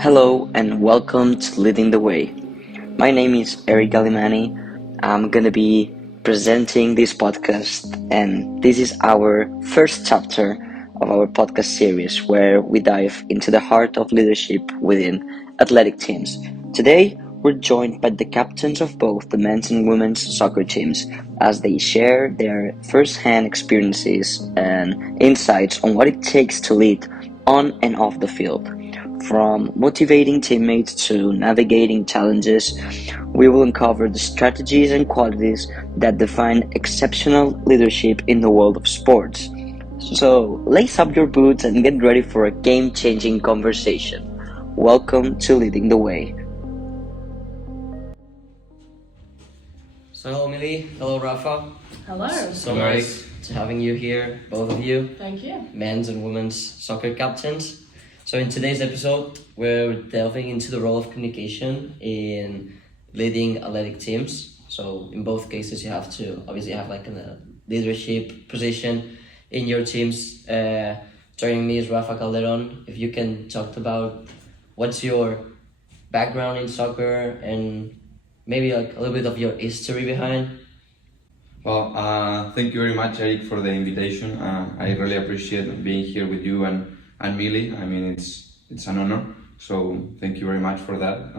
Hello and welcome to Leading the Way. My name is Eric Galimani. I'm gonna be presenting this podcast, and this is our first chapter of our podcast series where we dive into the heart of leadership within athletic teams. Today, we're joined by the captains of both the men's and women's soccer teams as they share their first hand experiences and insights on what it takes to lead on and off the field. From motivating teammates to navigating challenges, we will uncover the strategies and qualities that define exceptional leadership in the world of sports. So, lace up your boots and get ready for a game changing conversation. Welcome to Leading the Way. So hello Millie, hello Rafa. Hello. So Hello. nice to having you here, both of you, Thank you. men's and women's soccer captains. So in today's episode, we're delving into the role of communication in leading athletic teams. So in both cases, you have to obviously have like a leadership position in your teams. Joining me is Rafa Calderon. If you can talk about what's your background in soccer and maybe like a little bit of your history behind. Well, thank you very much, Eric, for the invitation. I really appreciate being here with you and Millie. I mean, it's an honor. So thank you very much for that.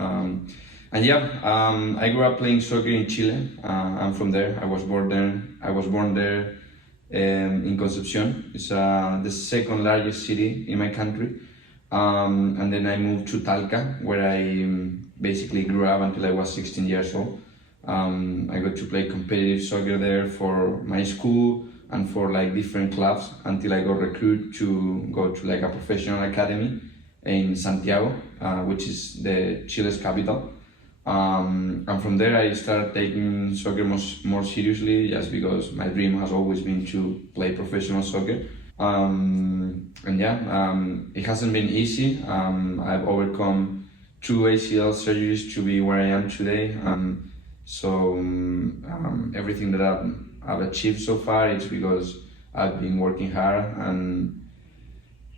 I grew up playing soccer in Chile. I'm from there. I was born there in Concepcion. It's the second largest city in my country. And then I moved to Talca, where I basically grew up until I was 16 years old. I got to play competitive soccer there for my school and for like different clubs until I got recruited to go to like a professional academy in Santiago, which is the Chile's capital. And from there I started taking soccer more seriously, just because my dream has always been to play professional soccer. It hasn't been easy. I've overcome 2 ACL surgeries to be where I am today. Everything that I've achieved so far is because I've been working hard, and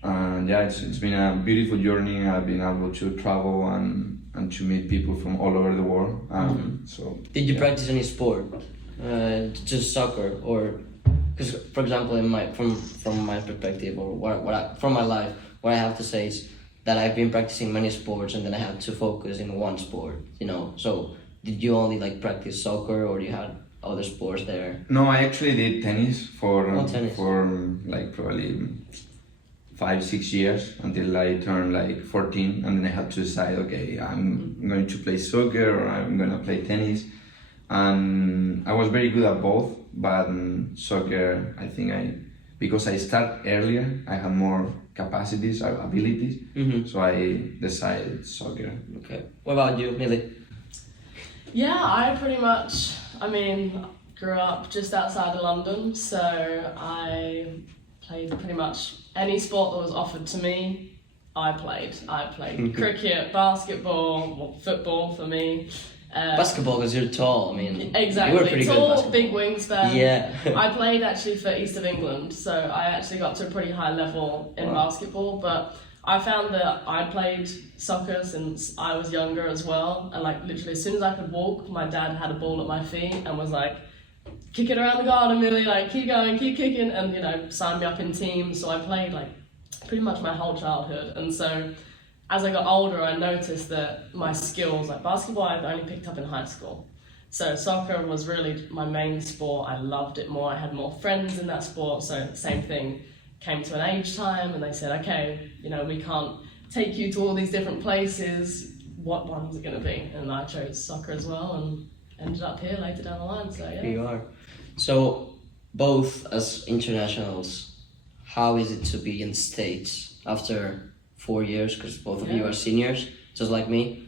it's been a beautiful journey. I've been able to travel and to meet people from all over the world. Did you practice any sport? Just soccer, or because, for example, from my perspective, or from my life, what I have to say is that I've been practicing many sports, and then I had to focus in one sport. So did you only like practice soccer, or you had other sports there? No, I actually did tennis for Tennis. for like probably 5-6 years until I turned like 14, and then I had to decide, okay, I'm going to play soccer or I'm going to play tennis. And I was very good at both, but soccer, I think because I started earlier, I had more capacities, abilities, so I decided soccer. Okay. What about you, Millie? Yeah, I grew up just outside of London, so I played pretty much any sport that was offered to me. I played cricket, basketball, football for me. Basketball, because you're tall. I mean, Exactly. you were pretty good at Tall, basketball. big wingspan. Yeah. I played actually for East of England, so I actually got to a pretty high level in basketball, but I found that I played soccer since I was younger as well, and like literally as soon as I could walk, my dad had a ball at my feet and was like, kick it around the garden, Millie, like keep going, keep kicking, and signed me up in teams. So I played like pretty much my whole childhood, and so as I got older, I noticed that my skills, like basketball, I've only picked up in high school. So soccer was really my main sport. I loved it more. I had more friends in that sport. So same thing, came to an age time and they said, okay, we can't take you to all these different places. What one's it going to be? And I chose soccer as well and ended up here later down the line. So yeah. Here you are. So both as internationals, how is it to be in the States after 4 years, because both of you are seniors, just like me?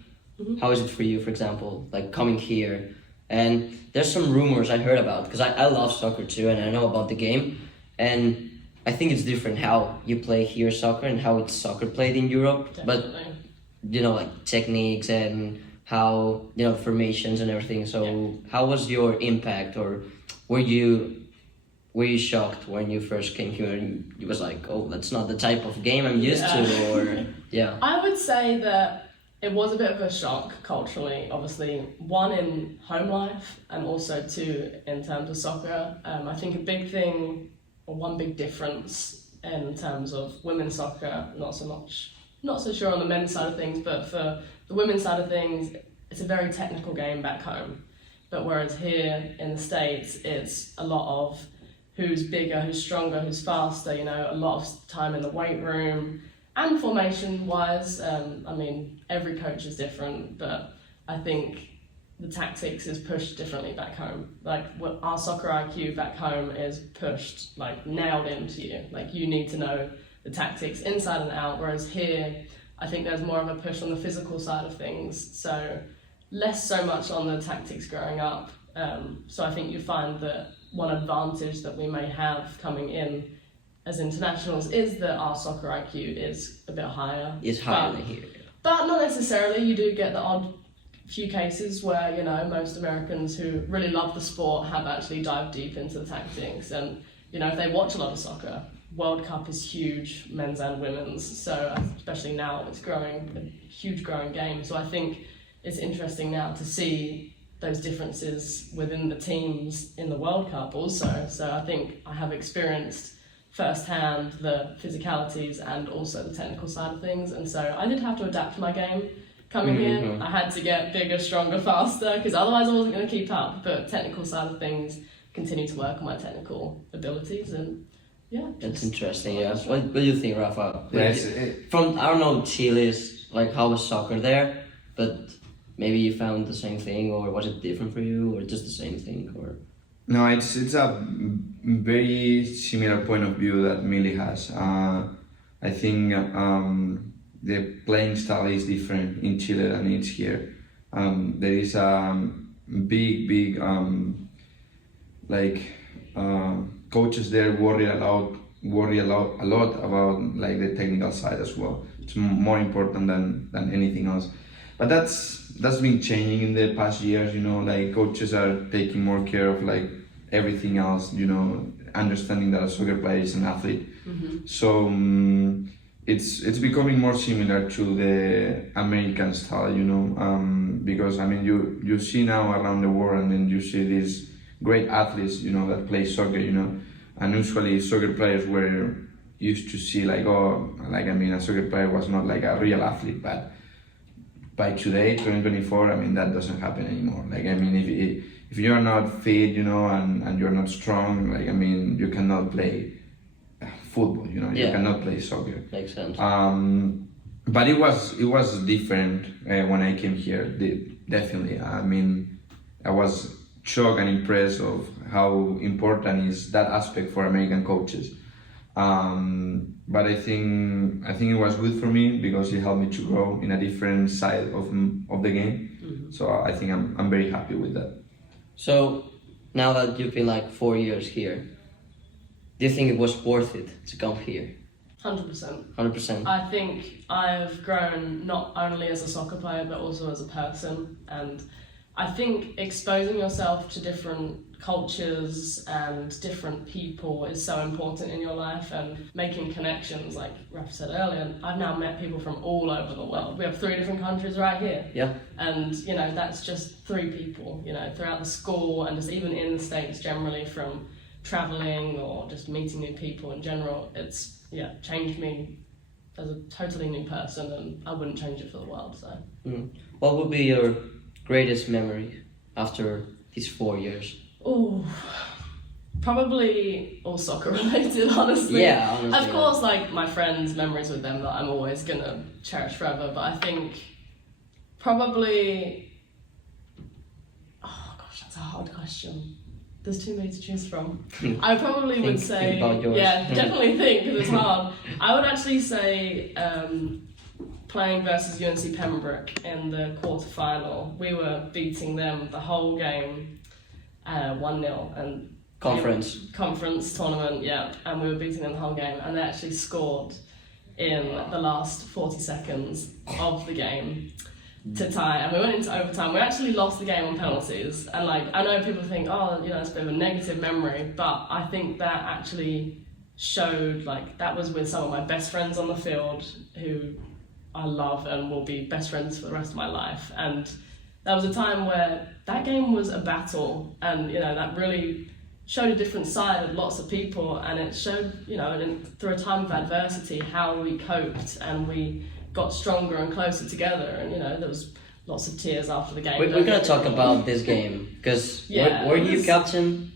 How is it for you, for example, like coming here? And there's some rumors I heard about, because I love soccer too, and I know about the game, and I think it's different how you play here soccer and how it's soccer played in Europe. Definitely. But like techniques and how formations and everything. So how was your impact, or were you were you shocked when you first came here and you was like, oh, that's not the type of game I'm used to, or yeah? I would say that it was a bit of a shock culturally, obviously, one in home life and also two in terms of soccer. I think a big thing, or one big difference in terms of women's soccer, not so sure on the men's side of things, but for the women's side of things, it's a very technical game back home. But whereas here in the States, it's a lot of who's bigger, who's stronger, who's faster, you know, a lot of time in the weight room. And formation-wise, I mean, every coach is different, but I think the tactics is pushed differently back home. Like, our soccer IQ back home is pushed, like, nailed into you. Like, you need to know the tactics inside and out, whereas here, I think there's more of a push on the physical side of things, so less so much on the tactics growing up. So I think you find that one advantage that we may have coming in as internationals is that our soccer IQ is a bit higher. It's higher than here. But not necessarily. You do get the odd few cases where, you know, most Americans who really love the sport have actually dived deep into the tactics. And, you know, if they watch a lot of soccer, World Cup is huge, men's and women's. So especially now, it's growing, a huge growing game. So I think it's interesting now to see those differences within the teams in the World Cup also. So I think I have experienced firsthand the physicalities and also the technical side of things, and so I did have to adapt my game coming here. I had to get bigger, stronger, faster, because otherwise I wasn't going to keep up. But technical side of things, continue to work on my technical abilities, and yeah. That's interesting, yeah. What do you think, Rafa? Yeah, From, I don't know, Chile's, like, how was soccer there, but maybe you found the same thing, or was it different for you, or just the same thing, or? No, it's a very similar point of view that Millie has. I think the playing style is different in Chile than it's here. There is a big coaches there worry a lot about like the technical side as well. It's more important than anything else. But that's been changing in the past years, you know, like coaches are taking more care of like everything else, you know, understanding that a soccer player is an athlete. So it's becoming more similar to the American style, you know, because I mean you see now around the world, and then you see these great athletes, you know, that play soccer, you know, and usually soccer players were used to see like, oh, like, I mean, a soccer player was not like a real athlete, but by today, 2024, I mean, that doesn't happen anymore. Like, I mean, if you're not fit, you know, and you're not strong, like, I mean, you cannot play football, you know, you cannot play soccer. Makes sense. But it was different when I came here, definitely. I mean, I was shocked and impressed of how important is that aspect for American coaches. But I think it was good for me because it helped me to grow in a different side of the game. So I think I'm very happy with that. So now that you've been like 4 years here, do you think it was worth it to come here? 100%. 100%. I think I've grown not only as a soccer player but also as a person, and I think exposing yourself to different cultures and different people is so important in your life, and making connections, like Rafa said earlier. I've now met people from all over the world. We have 3 different countries right here. Yeah. And, you know, that's just 3 people, you know, throughout the school and just even in the States generally, from traveling or just meeting new people in general. It's, changed me as a totally new person, and I wouldn't change it for the world, so. What would be your greatest memory after these 4 years? Oh, probably all soccer related, honestly. Yeah, honestly. Of course, like my friends' memories with them that I'm always gonna cherish forever, but I think probably, oh gosh, that's a hard question. There's too many to choose from. I probably would say, think about yours. Definitely think, because it's hard. I would actually say playing versus UNC Pembroke in the quarterfinal. We were beating them the whole game, 1-0, and conference tournament, and we were beating them the whole game, and they actually scored in the last 40 seconds of the game. to tie, and we went into overtime. We actually lost the game on penalties, and like I know people think, oh, you know, it's a bit of a negative memory, but I think that actually showed, like, that was with some of my best friends on the field who I love and will be best friends for the rest of my life. And that was a time where that game was a battle, and you know, that really showed a different side of lots of people, and it showed, you know, through a time of adversity how we coped and we got stronger and closer together. And you know, there was lots of tears after the game. We're going to talk about this game because were you captain?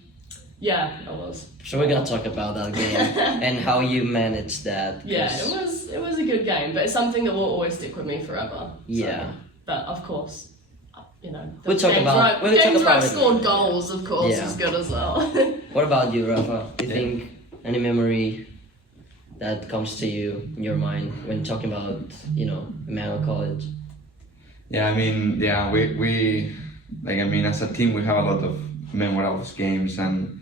Yeah, I was. So we're going to talk about that game and how you managed that. Yeah, it was a good game, but it's something that will always stick with me forever. Yeah. So, but of course, you know, We'll talk about games where I've it. scored goals, of course, Yeah. is good as well. What about you, Rafa? Do you think any memory that comes to you in your mind when talking about, you know, Emmanuel College? Yeah, I mean, yeah, we like, I mean, as a team, we have a lot of memorable games and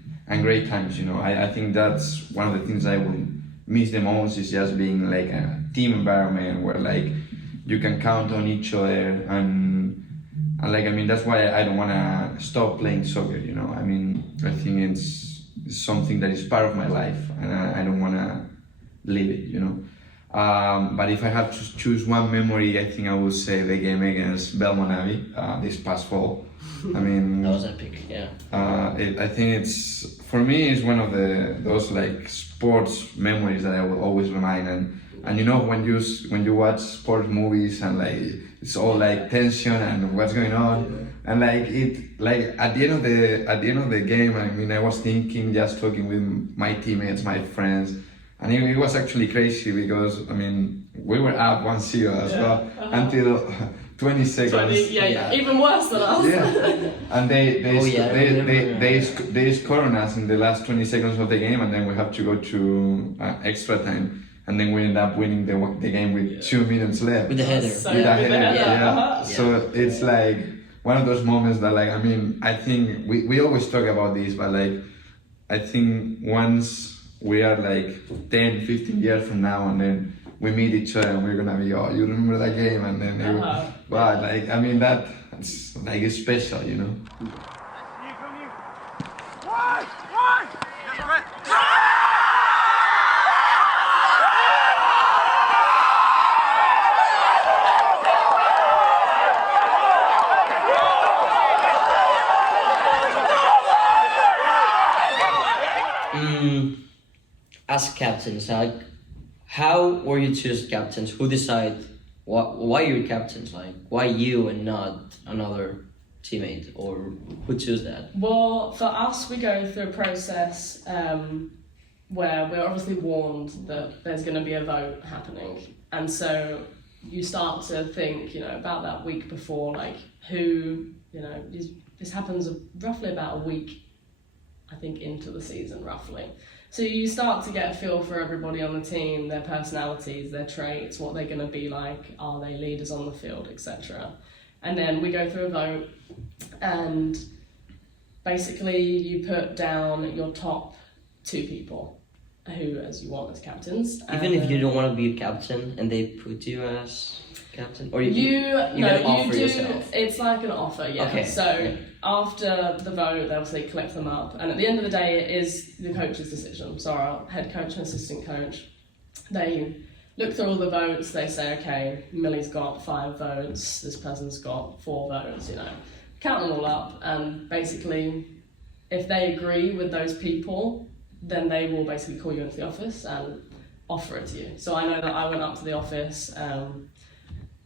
great times, you know. I think that's one of the things I will miss the most, is just being like a team environment where like you can count on each other, and like, I mean, that's why I don't want to stop playing soccer, you know. I mean, I think it's something that is part of my life, and I don't want to leave it, you know. But if I have to choose one memory, I think I would say the game against Belmont Abbey this past fall. I mean, That was epic, yeah. I think it's, for me, it's one of those like sports memories that I will always remind. And you know, when you watch sports movies and like it's all like tension and what's going on, and like at the end of the game, I mean, I was thinking, just talking with my teammates, my friends, and it was actually crazy because I mean, we were up 1-0 as well until 20 seconds. Even worse than us. Yeah, and they score on us in the last 20 seconds of the game, and then we have to go to extra time, and then we end up winning the game with 2 minutes left. With the header. Yeah. So it's like one of those moments that, like, I mean, I think we always talk about this, but like, I think once we are like 10, 15 years from now, and then we meet each other and we're gonna be, oh, you remember that game? And then but like, I mean, that's like, it's special, you know. As captains, like, how were you choose captains? Who decide why you're captains? Like, why you and not another teammate, or who choose that? Well, for us, we go through a process where we're obviously warned that there's going to be a vote happening, and so you start to think, you know, about that week before, like, who, you know, this happens roughly about a week, I think, into the season, roughly. So you start to get a feel for everybody on the team, their personalities, their traits, what they're going to be like, are they leaders on the field, etc. And then we go through a vote, and basically you put down your top 2 people who as you want as captains. Even if you don't want to be a captain and they put you as captain, or you offer do. yourself. It's like an offer, yeah. Okay. So after the vote, they'll say collect them up, and at the end of the day, it is the coach's decision. So our head coach and assistant coach, they look through all the votes. They say, okay, Millie's got 5 votes. This person's got 4 votes. You know, count them all up, and basically, if they agree with those people, then they will basically call you into the office and offer it to you. So I know that I went up to the office.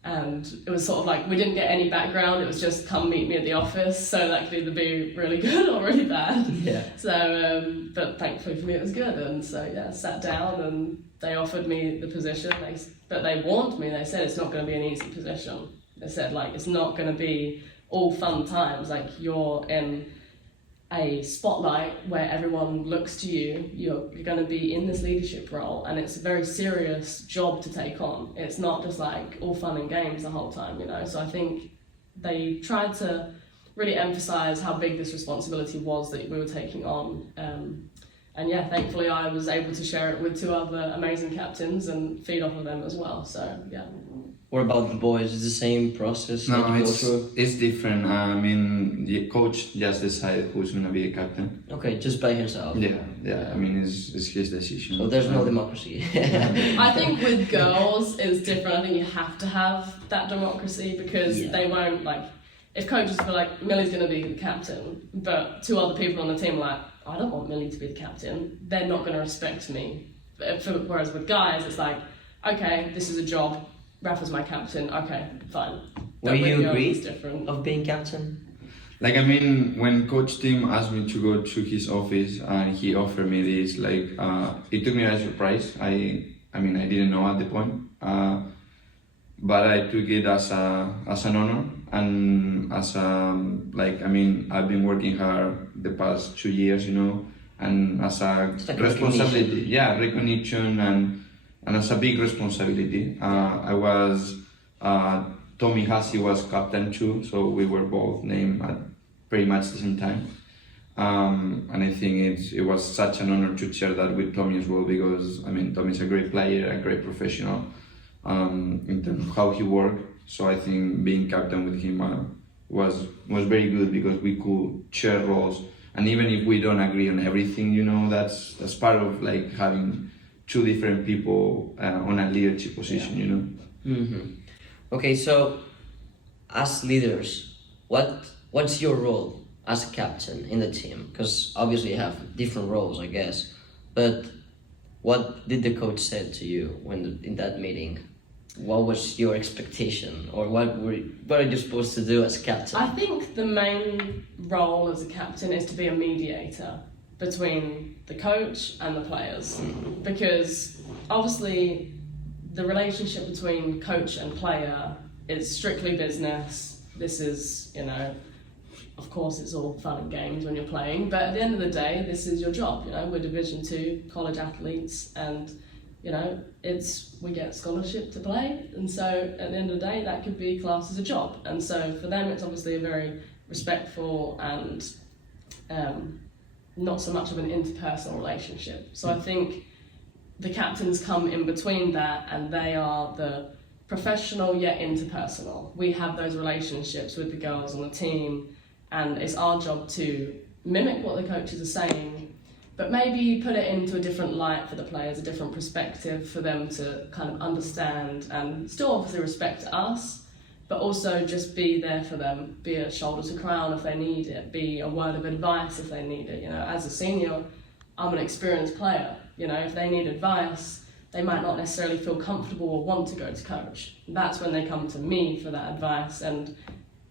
And it was sort of like, we didn't get any background, it was just come meet me at the office, so that could either be really good or really bad. Yeah. So, but thankfully for me it was good, and so yeah, sat down and they offered me the position, but they warned me, they said it's not going to be an easy position. They said, like, it's not going to be all fun times, like, you're in a spotlight where everyone looks to you, you're going to be in this leadership role, and it's a very serious job to take on. It's not just like all fun and games the whole time, you know. So I think they tried to really emphasize how big this responsibility was that we were taking on. And yeah, thankfully I was able to share it with 2 other amazing captains and feed off of them as well. So yeah. What about the boys? Is the same process that No, you go through? it's different. I mean, the coach just decide who's gonna be the captain. Okay, just by himself. Yeah. I mean, it's his decision. So there's no democracy. I think with girls it's different. I think you have to have that democracy because Yeah. they won't like. If coaches feel like Millie's going to be the captain, but two other people on the team are like, I don't want Millie to be the captain, they're not going to respect me. Whereas with guys, it's like, okay, this is a job. Rafa's my captain. Okay, fine. Will But with you girls, agree it's different. of being captain? Like, I mean, when Coach Tim asked me to go to his office and he offered me this, like, it took me as a surprise. I mean, I didn't know at the point, but I took it as an honor and as like, I mean, I've been working hard the past 2 years, you know, and as a It's like responsibility, recognition and as a big responsibility. I was. Tommy Hassi was captain too, so we were both named at pretty much the same time. And I think it was such an honor to share that with Tommy as well because I mean Tommy's a great player, a great professional in terms of how he worked. So I think being captain with him was very good because we could share roles, and even if we don't agree on everything, you know, that's part of like having two different people on a leadership position, you know. Mm-hmm. Okay, so as leaders, what's your role as a captain in the team? Because obviously you have different roles, I guess. But what did the coach say to you in that meeting? What was your expectation, or what are you supposed to do as captain? I think the main role as a captain is to be a mediator between the coach and the players, because obviously the relationship between coach and player is strictly business. This is, you know, of course it's all fun and games when you're playing, but at the end of the day, this is your job. You know, we're Division 2 college athletes, and you know, we get scholarship to play, and so at the end of the day, that could be classed as a job. And so for them, it's obviously a very respectful and not so much of an interpersonal relationship. So I think the captains come in between that, and they are the professional yet interpersonal. We have those relationships with the girls on the team, and it's our job to mimic what the coaches are saying, but maybe put it into a different light for the players, a different perspective for them to kind of understand and still obviously respect us, but also just be there for them, be a shoulder to cry on if they need it, be a word of advice if they need it. You know, as a senior, I'm an experienced player. You know, if they need advice, they might not necessarily feel comfortable or want to go to coach. That's when they come to me for that advice. And,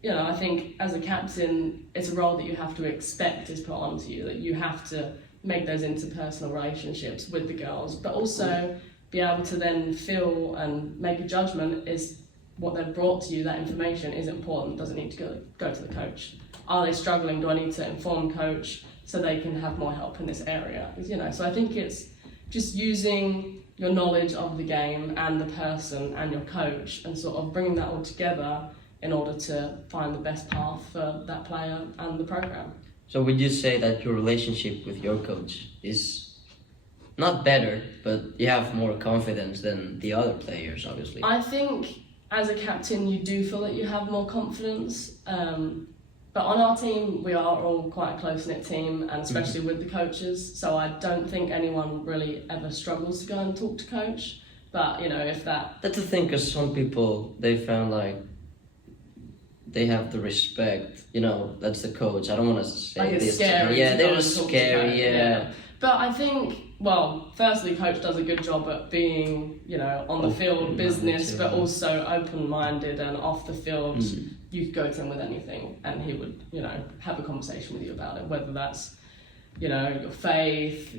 you know, I think as a captain, it's a role that you have to expect is put onto you, that you have to make those interpersonal relationships with the girls, but also be able to then feel and make a judgment is what they've brought to you, that information is important, doesn't need to go to the coach. Are they struggling? Do I need to inform coach so they can have more help in this area? You know, so I think it's just using your knowledge of the game and the person and your coach and sort of bringing that all together in order to find the best path for that player and the program. So would you say that your relationship with your coach is not better, but you have more confidence than the other players, obviously? I think as a captain you do feel that you have more confidence, but on our team we are all quite a close-knit team, and especially with the coaches, so I don't think anyone really ever struggles to go and talk to coach. But you know, if that... That's the thing, because some people, they found like they have the respect, you know, that's the coach. I don't want to say like it's this. scary. Yeah, to they're go and talk to scary, coach, yeah. But I think, well, firstly, coach does a good job at being, you know, on the field business, but also open-minded and off the field. You could go to him with anything, and he would, you know, have a conversation with you about it. Whether that's, you know, your faith,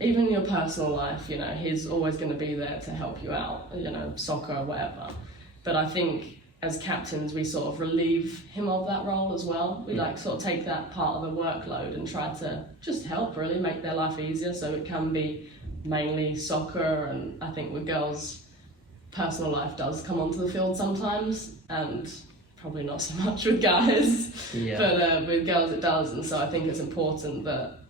even your personal life. You know, he's always going to be there to help you out. You know, soccer or whatever. But I think as captains, we sort of relieve him of that role as well. We like sort of take that part of the workload and try to just help, really make their life easier. So it can be mainly soccer, and I think with girls, personal life does come onto the field sometimes, and probably not so much with guys. Yeah. But with girls it does, and so I think it's important that,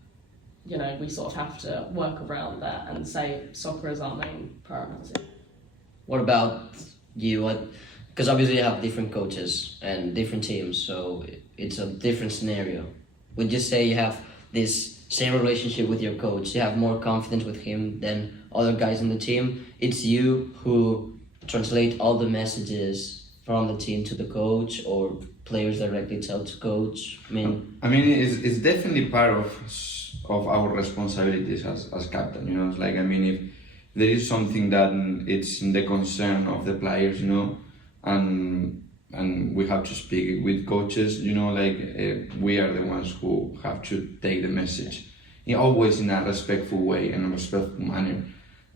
you know, we sort of have to work around that and say soccer is our main priority. What about you what? Because obviously you have different coaches and different teams, so it's a different scenario. Would you say you have this same relationship with your coach? You have more confidence with him than other guys in the team. It's you who translate all the messages from the team to the coach, or players directly tell to coach. I mean, it's definitely part of our responsibilities as captain. You know, it's like, I mean, if there is something that it's in the concern of the players, you know, and we have to speak with coaches, you know, like we are the ones who have to take the message, always in a respectful way and a respectful manner.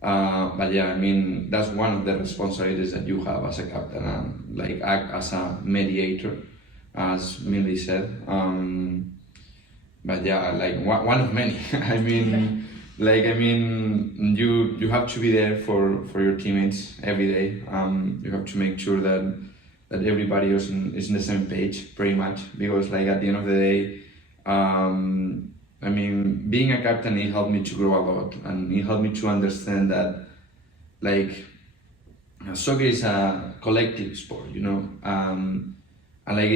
But yeah, I mean, that's one of the responsibilities that you have as a captain, and like act as a mediator, as Millie said. But yeah, like one of many. I mean, like, I mean, you have to be there for your teammates every day. You have to make sure that everybody is in the same page, pretty much, because like at the end of the day, I mean, being a captain, it helped me to grow a lot, and it helped me to understand that, like, soccer is a collective sport, you know, and like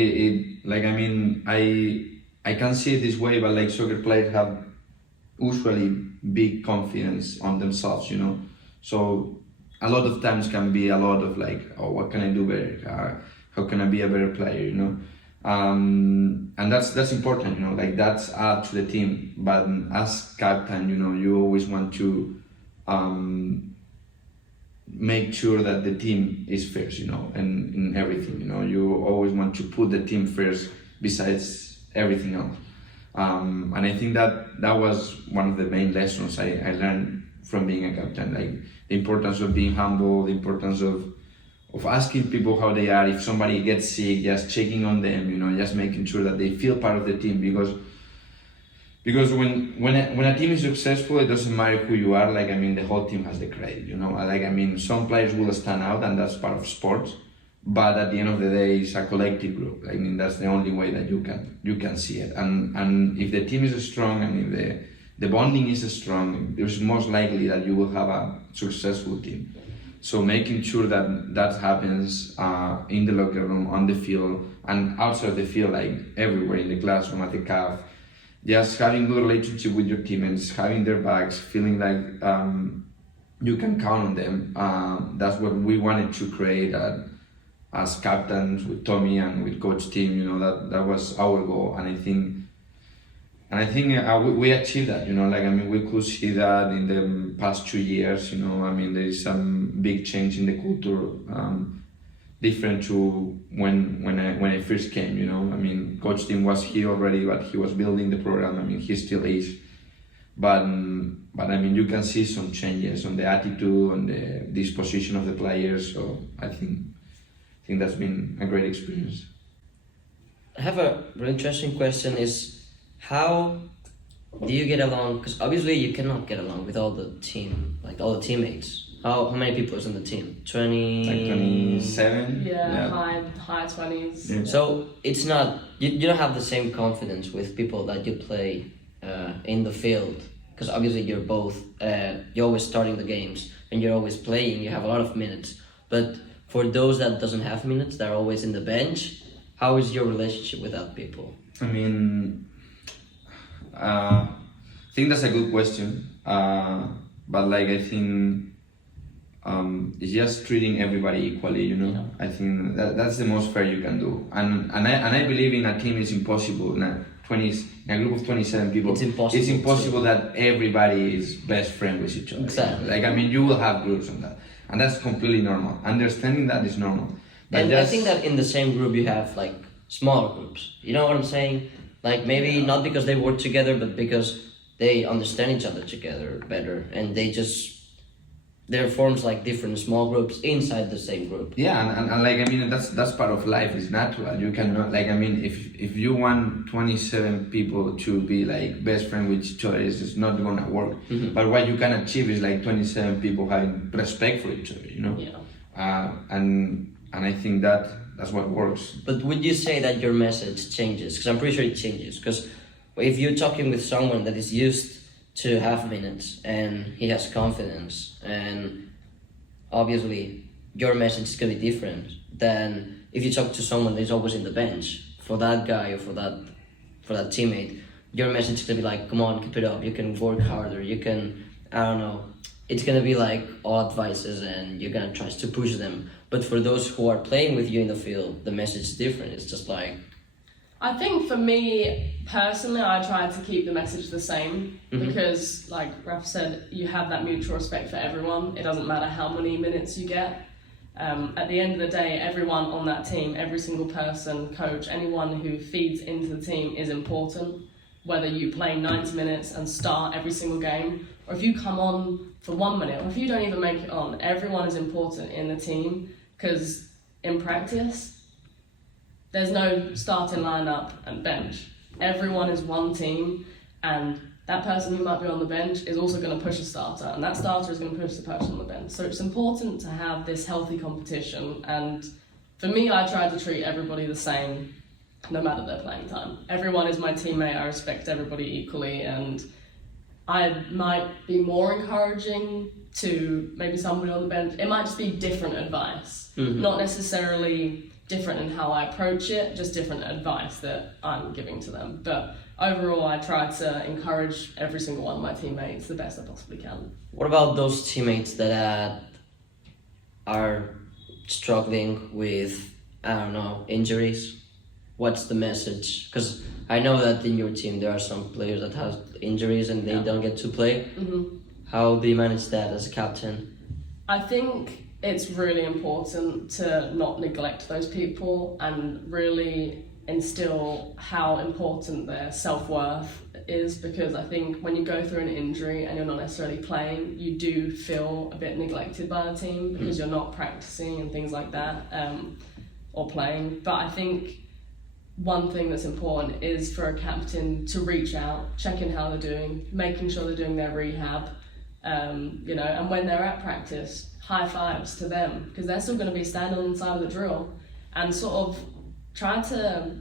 like, I mean, I can see it this way, but like soccer players have usually big confidence on themselves, you know, so a lot of times can be a lot of like, oh, what can I do better? How can I be a better player, you know? And that's important, you know, like that's add to the team. But as captain, you know, you always want to make sure that the team is first, you know, and in everything, you know, you always want to put the team first besides everything else. And I think that was one of the main lessons I learned from being a captain, like the importance of being humble, the importance of asking people how they are. If somebody gets sick, just checking on them, you know, just making sure that they feel part of the team, because when a team is successful, it doesn't matter who you are. Like, I mean, the whole team has the credit, you know. Like, I mean, some players will stand out, and that's part of sports. But at the end of the day, it's a collective group. I mean, that's the only way that you can see it. And if the team is strong, and if the bonding is strong, it's most likely that you will have a successful team. So making sure that happens in the locker room, on the field, and outside the field, like everywhere, in the classroom, at the CAF, just having good relationship with your teammates, having their backs, feeling like you can count on them. That's what we wanted to create as captains with Tommy and with Coach Tim. You know, that was our goal, and I think we achieved that, you know, like, I mean, we could see that in the past 2 years, you know. I mean, there is some big change in the culture, different to when I first came, you know. I mean, Coach Tim was here already, but he was building the program. I mean, he still is. But I mean, you can see some changes on the attitude, on the disposition of the players, so I think that's been a great experience. I have a really interesting question is, how do you get along? Because obviously you cannot get along with all the team, like all the teammates. How many people is in the team? 20? Like 27? Yeah. High 20s. Yeah. So it's not, you don't have the same confidence with people that you play in the field. Because obviously you're both, you're always starting the games and you're always playing, you have a lot of minutes. But for those that doesn't have minutes, they're always in the bench, how is your relationship with that people? I mean, I think that's a good question, but like, I think it's just treating everybody equally, you know. Yeah. I think that's the most fair you can do, and I believe in a team it's impossible. In a group of 27 people, it's impossible that everybody is best friend with each other. Exactly. Like, I mean, you will have groups on that, and that's completely normal. Understanding that is normal. But and I think that in the same group you have like smaller groups. You know what I'm saying? Like, maybe not because they work together, but because they understand each other together better, and there forms like different small groups inside the same group. Yeah, and like, I mean, that's part of life. It's natural. You cannot, like, I mean, if you want 27 people to be like best friends with each other, it's just not gonna work. Mm-hmm. But what you can achieve is like 27 people having respect for each other, you know. Yeah. And I think that's what works. But would you say that your message changes? Because I'm pretty sure it changes. Because if you're talking with someone that is used to have minutes and he has confidence, and obviously your message is gonna be different than if you talk to someone that's always in the bench. For that guy or for that teammate, your message is gonna be like, come on, keep it up, you can work harder, you can, I don't know, it's gonna be like all advices and you're gonna try to push them. But for those who are playing with you in the field, the message is different. It's just like, I think for me personally, I try to keep the message the same because, like Raf said, you have that mutual respect for everyone. It doesn't matter how many minutes you get. At the end of the day, everyone on that team, every single person, coach, anyone who feeds into the team is important. Whether you play 90 minutes and start every single game, or if you come on for 1 minute, or if you don't even make it on, everyone is important in the team because in practice, there's no starting lineup and bench. Everyone is one team, and that person who might be on the bench is also going to push a starter, and that starter is going to push the person on the bench. So it's important to have this healthy competition, and for me, I try to treat everybody the same, no matter their playing time. Everyone is my teammate, I respect everybody equally, and I might be more encouraging to maybe somebody on the bench. It might just be different advice, not necessarily different in how I approach it, just different advice that I'm giving to them. But overall, I try to encourage every single one of my teammates the best I possibly can. what about those teammates that are struggling with, I don't know, injuries? What's the message? Because I know that in your team there are some players that have injuries and they don't get to play. How do you manage that as a captain? I think it's really important to not neglect those people and really instill how important their self-worth is, because I think when you go through an injury and you're not necessarily playing, you do feel a bit neglected by the team because you're not practicing and things like that, or playing. But I think one thing that's important is for a captain to reach out, checking how they're doing, making sure they're doing their rehab, and when they're at practice, high fives to them, because they're still going to be standing on the side of the drill, and sort of try to,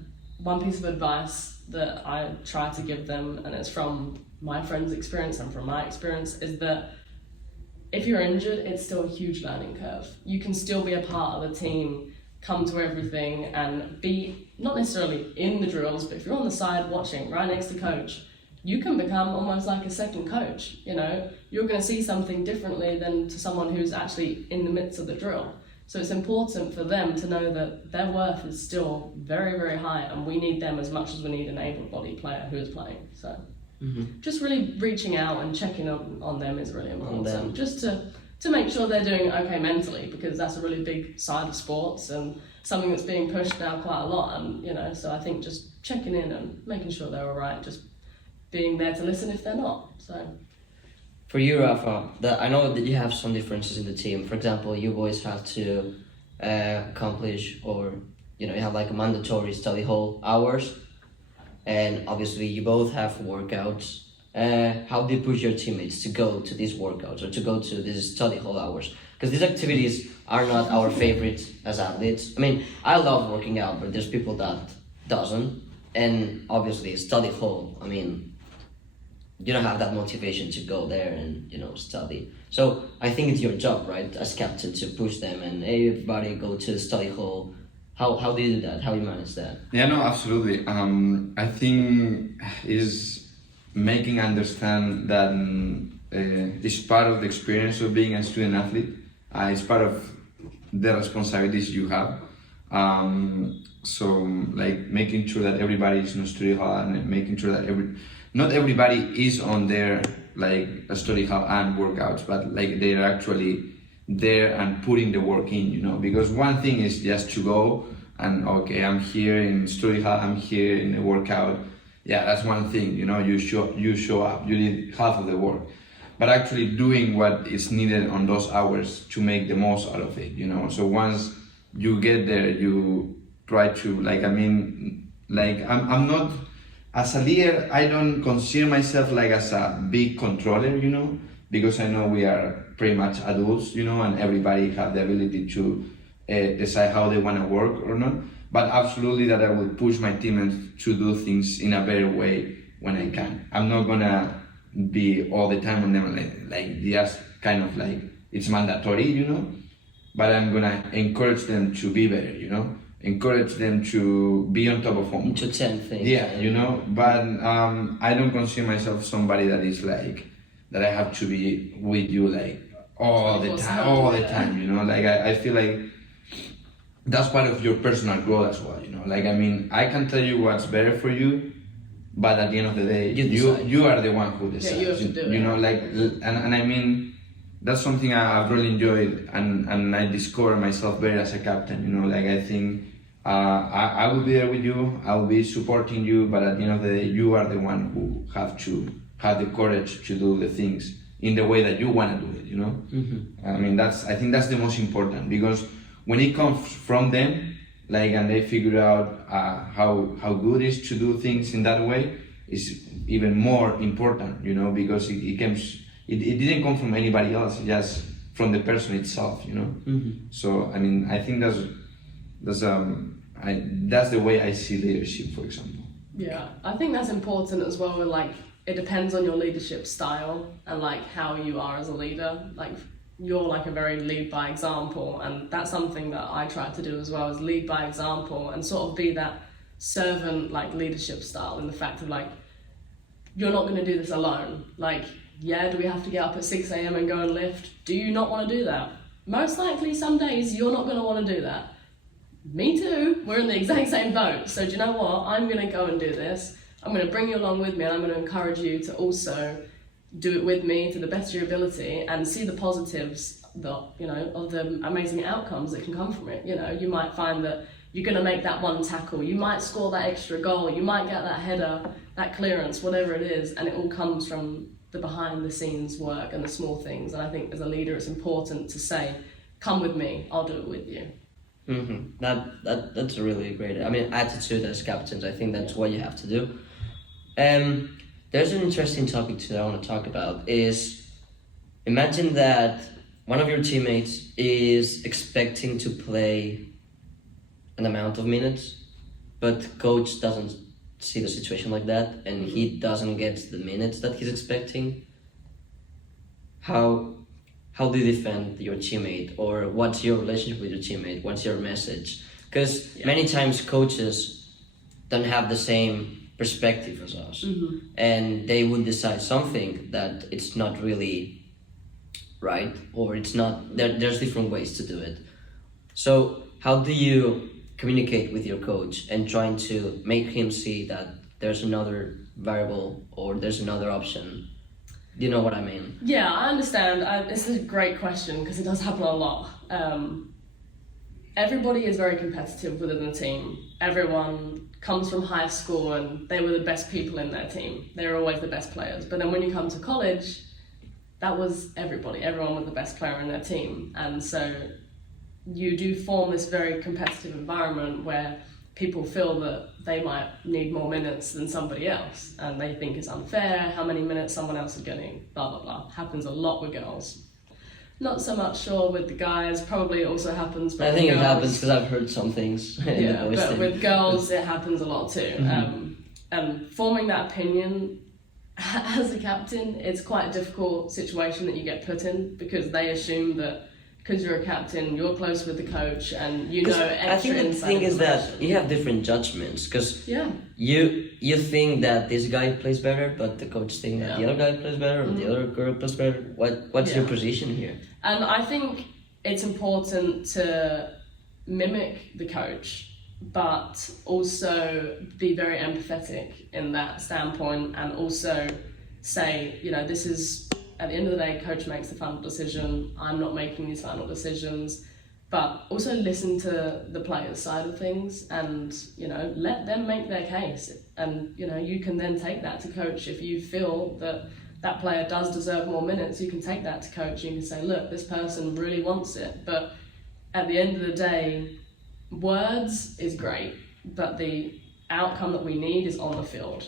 one piece of advice that I try to give them, and it's from my friend's experience and from my experience, is that if you're injured, it's still a huge learning curve. You can still be a part of the team, come to everything and be not necessarily in the drills, but if you're on the side watching right next to coach, you can become almost like a second coach. You're going to see something differently than to someone who's actually in the midst of the drill. So it's important for them to know that their worth is still very, very high, and we need them as much as we need an able-bodied player who is playing. So just really reaching out and checking on them is really important, just to make sure they're doing okay mentally, because that's a really big side of sports and something that's being pushed now quite a lot. And so I think just checking in and making sure they're all right, just being there to listen if they're not. So for you, Rafa, I know that you have some differences in the team. For example, you boys have to accomplish, or you have like mandatory study hall hours, and obviously you both have workouts. How do you push your teammates to go to these workouts or to go to these study hall hours? Because these activities are not our favorite as athletes. I mean, I love working out, but there's people that doesn't, and obviously study hall, I mean, you don't have that motivation to go there and study. So I think it's your job, right, as captain, to push them and hey, everybody go to the study hall. How do you do that? How do you manage that? Yeah, no, absolutely. I think is making understand that it's part of the experience of being a student athlete. It's part of the responsibilities you have. So like making sure that everybody is in a study hall and making sure that not everybody is on their like a study hall and workouts, but like they're actually there and putting the work in, because one thing is just to go and okay, I'm here in study hall, I'm here in the workout. Yeah, that's one thing, you show up, you did half of the work, but actually doing what is needed on those hours to make the most out of it, So once you get there, you try to I'm not, as a leader, I don't consider myself like as a big controller, because I know we are pretty much adults, and everybody have the ability to decide how they want to work or not. But absolutely that I will push my teammates to do things in a better way when I can. I'm not gonna be all the time on them like just kind of like it's mandatory, but I'm gonna encourage them to be better, you know, encourage them to be on top of homework. To 10 things. Yeah, you know, but I don't consider myself somebody that is like, that I have to be with you like all the time, you know, like I feel like that's part of your personal growth as well, you know, like, I mean, I can tell you what's better for you, but at the end of the day, you are the one who decides, you have to do it. you know, like, and I mean, that's something I've really enjoyed, and I discovered myself better as a captain, you know, like, I think I will be there with you, I will be supporting you, but at the end of the day, you are the one who have to have the courage to do the things in the way that you want to do it, you know? Mm-hmm. I mean, I think that's the most important, because when it comes from them, like, and they figure out how good it is to do things in that way, is even more important, you know, because it didn't come from anybody else, just from the person itself, you know? Mm-hmm. So, I mean, I think that's the way I see leadership, for example. Yeah, I think that's important as well. With like, it depends on your leadership style and like how you are as a leader. Like, you're like a very lead by example, and that's something that I try to do as well, is lead by example and sort of be that servant like leadership style, in the fact of like, you're not going to do this alone. Like, yeah, do we have to get up at 6 a.m. and go and lift? Do you not want to do that? Most likely some days you're not going to want to do that. Me too, we're in the exact same boat. So do you know what? I'm going to go and do this. I'm going to bring you along with me, and I'm going to encourage you to also do it with me to the best of your ability, and see the positives, you know, of the amazing outcomes that can come from it. You know, you might find that you're going to make that one tackle, you might score that extra goal, you might get that header, that clearance, whatever it is, and it all comes from the behind the scenes work and the small things. And I think as a leader, it's important to say, come with me, I'll do it with you. Mm-hmm. That's a really great, I mean, attitude as captains. I think that's what you have to do. There's an interesting topic too that I want to talk about, is imagine that one of your teammates is expecting to play an amount of minutes, but coach doesn't see the situation like that, and he doesn't get the minutes that he's expecting. How do you defend your teammate, or what's your relationship with your teammate? What's your message? Because many times coaches don't have the same perspective as us, and they would decide something that it's not really right, or it's not, there's different ways to do it. So how do you communicate with your coach and trying to make him see that there's another variable or there's another option? Do you know what I mean? Yeah, I understand. This is a great question, because it does happen a lot. Everybody is very competitive within the team. Everyone comes from high school and they were the best people in their team. They were always the best players. But then when you come to college, that was everybody. Everyone was the best player in their team. And so you do form this very competitive environment where people feel that they might need more minutes than somebody else, and they think it's unfair how many minutes someone else is getting, blah, blah, blah. Happens a lot with girls. Not so much sure with the guys, probably it also happens with I think girls. it happens because I've heard some things. Yeah, but with girls it happens a lot too. Mm-hmm. And forming that opinion as a captain, it's quite a difficult situation that you get put in, because they assume that because you're a captain, you're close with the coach, and you know extra I think the inside thing is that information. you have different judgments, because Yeah. you think that this guy plays better, but the coach thinks that the other guy plays better, or the other girl plays better. What's your position here? And I think it's important to mimic the coach, but also be very empathetic in that standpoint, and also say, you know, this is, at the end of the day, coach makes the final decision. I'm not making these final decisions. But also listen to the players' side of things, and, you know, let them make their case. And, you know, you can then take that to coach. If you feel that that player does deserve more minutes, you can take that to coach. You can say, look, this person really wants it. But at the end of the day, words is great, but the outcome that we need is on the field.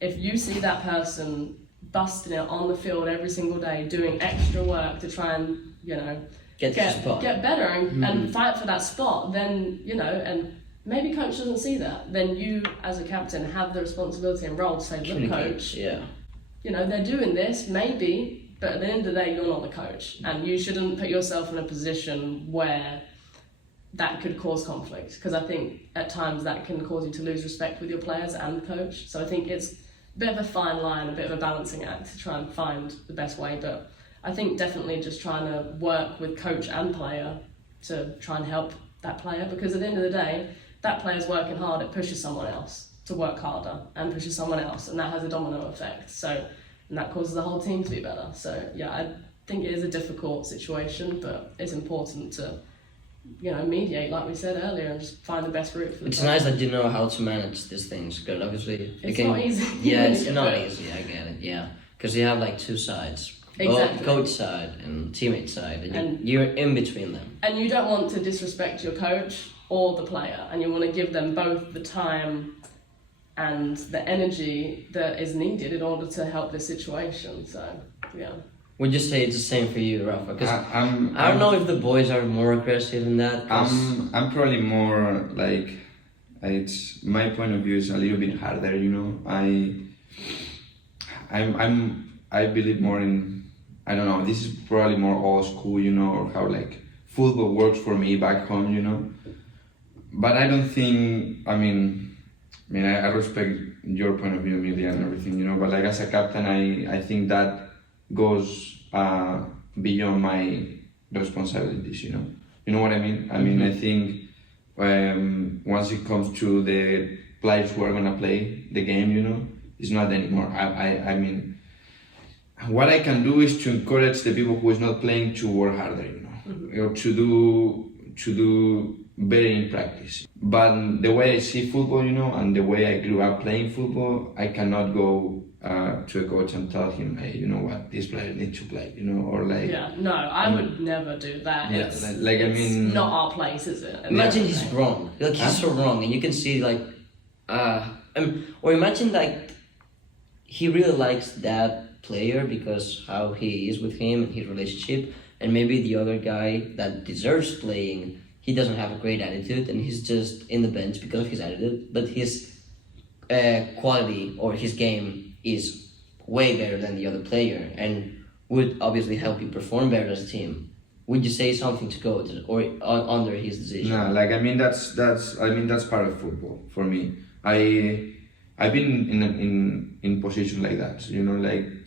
If you see that person busting it on the field every single day, doing extra work to try and, you know, get better and fight for that spot, then, you know, and maybe coach doesn't see that, then you as a captain have the responsibility and role to say, look, coach, you know, they're doing this, maybe, But at the end of the day, you're not the coach, and you shouldn't put yourself in a position where that could cause conflict, because I think at times that can cause you to lose respect with your players and the coach. So I think it's a bit of a fine line, a bit of a balancing act to try and find the best way. But I think definitely just trying to work with coach and player to try and help that player, because at the end of the day, that player's working hard, it pushes someone else to work harder and pushes someone else, and that has a domino effect. So, and that causes the whole team to be better. So yeah, I think it is a difficult situation, but it's important to, you know, mediate, like we said earlier, and just find the best route for the It's player. nice that you know how to manage these things, because obviously It's not easy. Yeah, it's not But- easy. I get it. Yeah, because you have like two sides, Exactly. both coach side and teammate side, and, And- you're in between them. And you don't want to disrespect your coach or the player, and you want to give them both the time and the energy that is needed in order to help this situation. So, yeah. Would you say it's the same for you, Rafa? Because I'm I don't know if the boys are more aggressive in that. 'Cause I'm probably more like, it's my point of view is a little bit harder, you know. I believe more in, I don't know, this is probably more old school, you know, or how like football works for me back home, you know. But I don't think, I respect your point of view, Emilia, and everything, you know, but like as a captain, I think that goes beyond my responsibilities, you know. You know what I mean? I mean, I think once it comes to the players who are gonna play the game, you know, it's not anymore. I mean, what I can do is to encourage the people who is not playing to work harder, you know, or to do better in practice. But the way I see football, you know, and the way I grew up playing football, I cannot go to a coach and tell him, hey, you know what, this player needs to play, you know, or like. Yeah, no, I would never do that. Yeah, It's, like, I it's mean- not our place, is it? imagine he's wrong. Like he's so wrong, and you can see like, or imagine like he really likes that player because how he is with him and his relationship, and maybe the other guy that deserves playing, he doesn't have a great attitude and he's just in the bench because of his attitude, but his quality or his game is way better than the other player and would obviously help you perform better as a team. Would you say something to coach or under his decision? No, like that's part of football for me. I've been in position like that, you know, like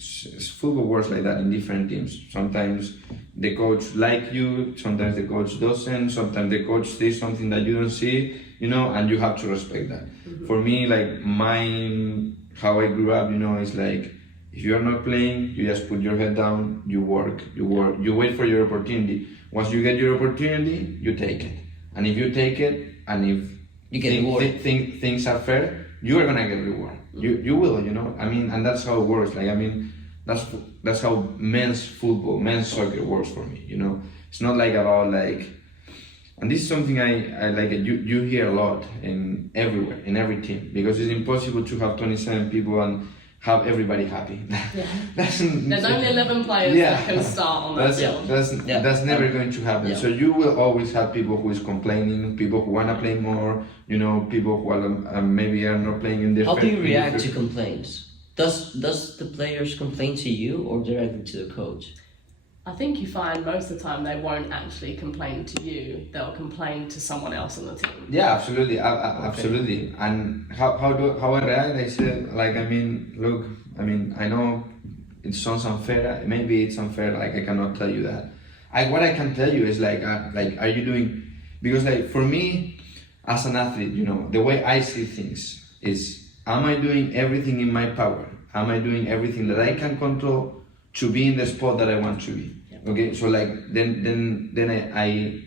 football works like that in different teams. Sometimes the coach like you, sometimes the coach doesn't, sometimes the coach sees something that you don't see, you know, and you have to respect that. For me, like how I grew up, you know, is like if you are not playing, you just put your head down, you work, you wait for your opportunity. Once you get your opportunity, you take it, and if you take it, and if You get rewarded. things are fair, you are gonna get reward. You will, you know. I mean, and that's how it works. Like, I mean, that's how men's soccer works for me. You know, it's not like about like, and this is something I like. You hear a lot in everywhere, in every team, because it's impossible to have 27 people and have everybody happy. Yeah. There's only 11 players that can start on that field. That's never going to happen. Yeah. So you will always have people who is complaining, people who wanna play more, you know, people who are maybe are not playing in their. How do you react to complaints? Does the players complain to you or directly to the coach? I think you find most of the time they won't actually complain to you, they'll complain to someone else on the team. Yeah, absolutely, absolutely. And how I react? I said, like, I mean, look, I mean, I know it sounds unfair. Maybe it's unfair. Like, I cannot tell you that. What I can tell you is like, are you doing? Because like for me, as an athlete, you know, the way I see things is, am I doing everything in my power? Am I doing everything that I can control to be in the spot that I want to be? Okay, so like then I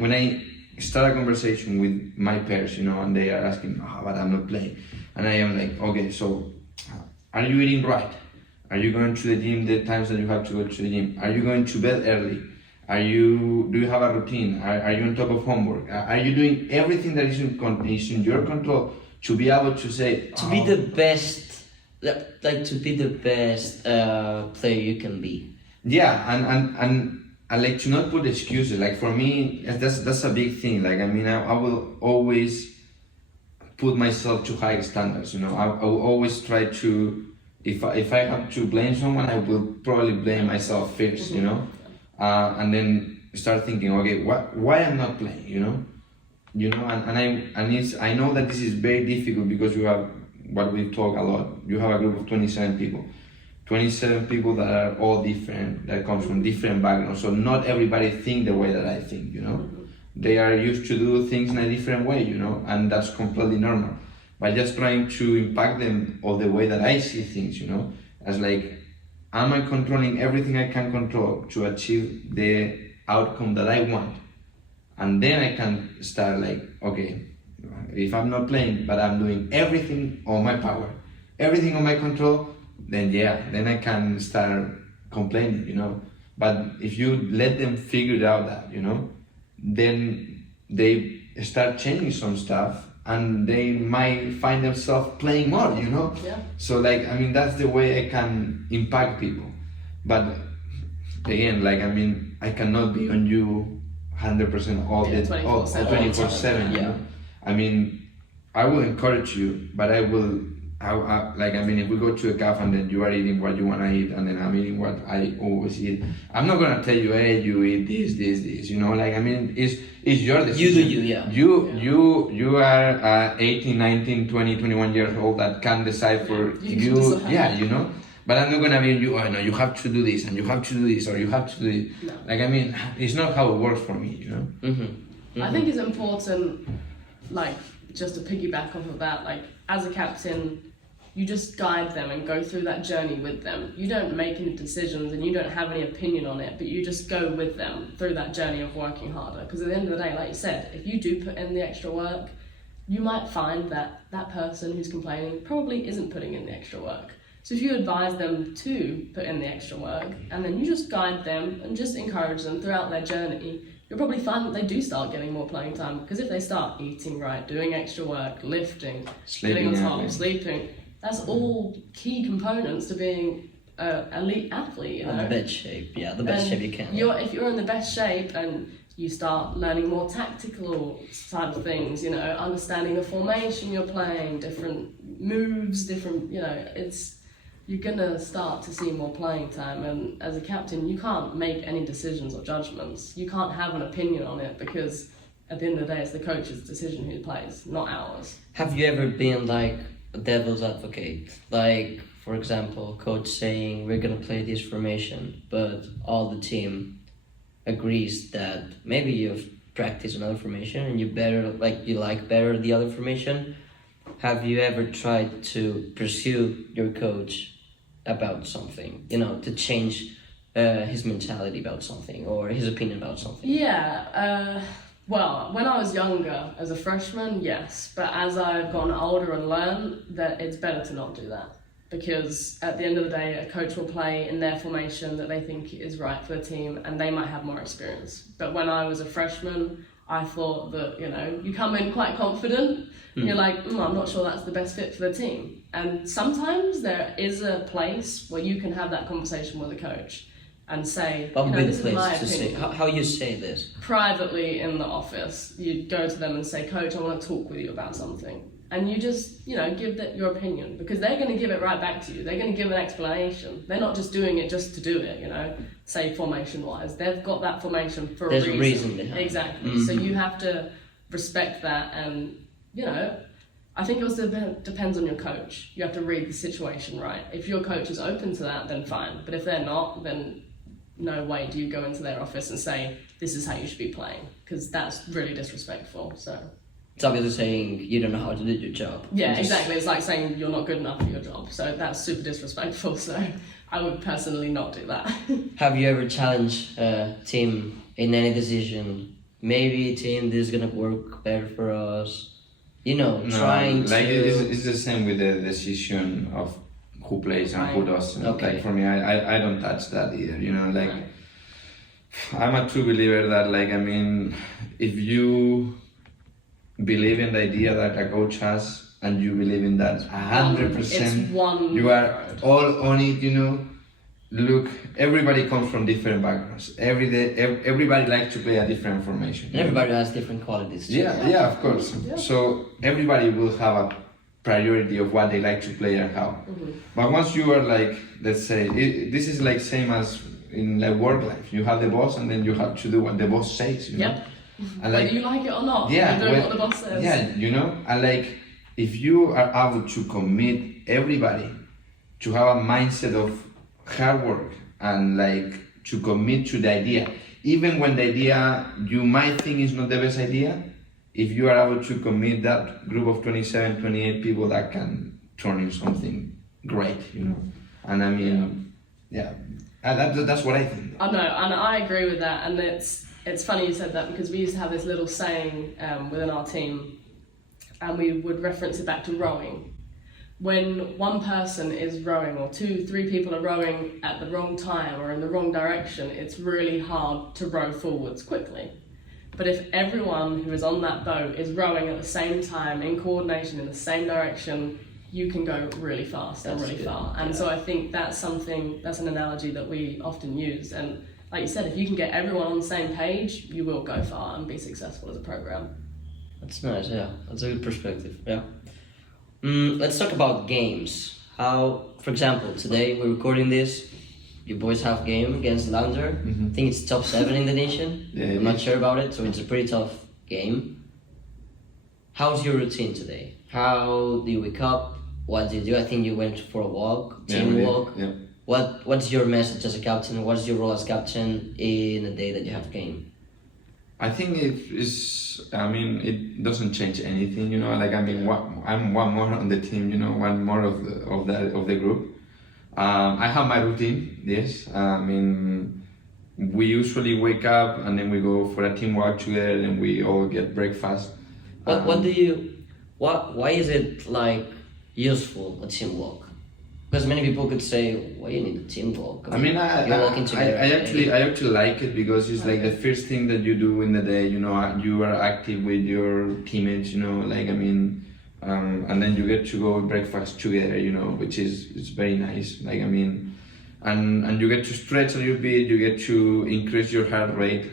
when I start a conversation with my peers, you know, and they are asking, but I'm not playing, and I am like, okay, so are you eating right? Are you going to the gym the times that you have to go to the gym? Are you going to bed early? Do you have a routine? Are you on top of homework? Are you doing everything that is in your control to be able to say To be the best, like to be the best player you can be. Yeah, and like to not put excuses. Like for me, that's a big thing. Like, I mean, I will always put myself to high standards. You know, I will always try to if I have to blame someone, I will probably blame myself first, you know, and then start thinking, okay, why I'm not playing, you know, I know that this is very difficult because you have what we talk a lot. You have a group of 27 people. 27 people that are all different, that comes from different backgrounds. So not everybody think the way that I think, you know. They are used to do things in a different way, you know, and that's completely normal. But just trying to impact them of the way that I see things, you know, as like, am I controlling everything I can control to achieve the outcome that I want? And then I can start like, okay, if I'm not playing, but I'm doing everything on my power, everything on my control, then I can start complaining, you know. But if you let them figure out that, you know, then they start changing some stuff and they might find themselves playing more, you know. Yeah. So like, I mean, that's the way I can impact people. But again, like, I mean, I cannot be on you 100% all the 24/7. You Yeah. know? I mean, I will encourage you, but I like, I mean, if we go to a cafe and then you are eating what you want to eat and then I'm eating what I always eat, I'm not going to tell you, hey, you eat this, you know, like, I mean, it's your decision. You do you, yeah. You are 18, 19, 20, 21 years old that can decide for You can decide. yeah, you know, but I'm not going to be you, oh, no, you have to do this and you have to do this or you have to do it. No. Like, I mean, it's not how it works for me, you know. I think it's important, like, just to piggyback off of that, like, as a captain, you just guide them and go through that journey with them. You don't make any decisions and you don't have any opinion on it, but you just go with them through that journey of working harder. Because at the end of the day, like you said, if you do put in the extra work, you might find that that person who's complaining probably isn't putting in the extra work. So if you advise them to put in the extra work and then you just guide them and just encourage them throughout their journey, you'll probably find that they do start getting more playing time. Because if they start eating right, doing extra work, lifting, Sleeping getting on top, early. sleeping, that's all key components to being an elite athlete, you know? The best shape, yeah, the best And shape you can. if you're in the best shape and you start learning more tactical side of things, you know, understanding the formation you're playing, different moves, different, you know, you're gonna start to see more playing time. And as a captain, you can't make any decisions or judgments. You can't have an opinion on it because at the end of the day, it's the coach's decision who plays, not ours. Have you ever been like a devil's advocate? Like, for example, coach saying we're gonna play this formation, but all the team agrees that maybe you've practiced another formation and you like better the other formation. Have you ever tried to pursue your coach about something, you know, to change his mentality about something or his opinion about something? Yeah, well, when I was younger, as a freshman, yes. But as I've gotten older and learned that it's better to not do that. Because at the end of the day, a coach will play in their formation that they think is right for the team and they might have more experience. But when I was a freshman, I thought that, you know, you come in quite confident. You're like, I'm not sure that's the best fit for the team. And sometimes there is a place where you can have that conversation with a coach and say, What you would know, be this the is my place to say? opinion. How you say this? Privately in the office, you'd go to them and say, Coach, I want to talk with you about something. And you just, you know, give that your opinion because they're going to give it right back to you. They're going to give an explanation. They're not just doing it just to do it, you know, say formation-wise. They've got that formation for There's a a reason behind it. Exactly. So you have to respect that and, you know, I think it also depends on your coach. You have to read the situation right. If your coach is open to that, then fine. But if they're not, then no way do you go into their office and say, this is how you should be playing, because that's really disrespectful. So It's obviously saying you don't know how to do your job. yeah, Just- exactly. It's like saying you're not good enough for your job. So that's super disrespectful. So I would personally not do that. Have you ever challenged a team in any decision? Maybe team, this is gonna work better for us. You know, No, trying like to. it's the same with the decision of who plays and who Right. doesn't. Okay. Like for me, I don't touch that either. You know, like Right. I'm a true believer that, like, I mean, if you believe in the idea that a coach has and you believe in that 100%, It's one you are road. all on it. You know, look, everybody comes from different backgrounds. Everybody likes to play a different formation. And everybody has different qualities. Too. Yeah, of course. Yeah. So everybody will have priority of what they like to play and how. But once you are like, let's say, this is like same as in like work life. You have the boss, and then you have to do what the boss says. You know? Yep. And Whether you like it or not, yeah, you're doing what the boss says. yeah, you know, and like if you are able to commit everybody to have a mindset of hard work and like to commit to the idea, even when the idea you might think is not the best idea, if you are able to commit that group of 27, 28 people, that can turn into something great, you know. And I mean, yeah, that's what I think. I know, and I agree with that. And it's funny you said that, because we used to have this little saying within our team, and we would reference it back to rowing. When one person is rowing, or 2-3 people are rowing at the wrong time or in the wrong direction, it's really hard to row forwards quickly. But if everyone who is on that boat is rowing at the same time, in coordination, in the same direction, you can go really fast and really far. And so I think that's an analogy that we often use. And like you said, if you can get everyone on the same page, you will go far and be successful as a program. That's nice, yeah. That's a good perspective, yeah. Let's talk about games. How, for example, today we're recording this. You boys have game against Lander. I think it's top 7 in the nation. I'm not sure about it, so it's a pretty tough game. How's your routine today? How do you wake up? What do you do? I think you went for a walk, team walk. Yeah. What's your message as a captain? What's your role as captain in a day that you have game? I think it doesn't change anything, you know. Like I'm one more on the team, you know, one more of the group. I have my routine. Yes, we usually wake up and then we go for a team walk together, and we all get breakfast. Why is it like useful a team walk? Because many people could say, why you need a team walk? I actually like it, because it's like the first thing that you do in the day. You know, you are active with your teammates. You know, and then you get to go breakfast together. You know, which is very nice. And you get to stretch a little bit. You get to increase your heart rate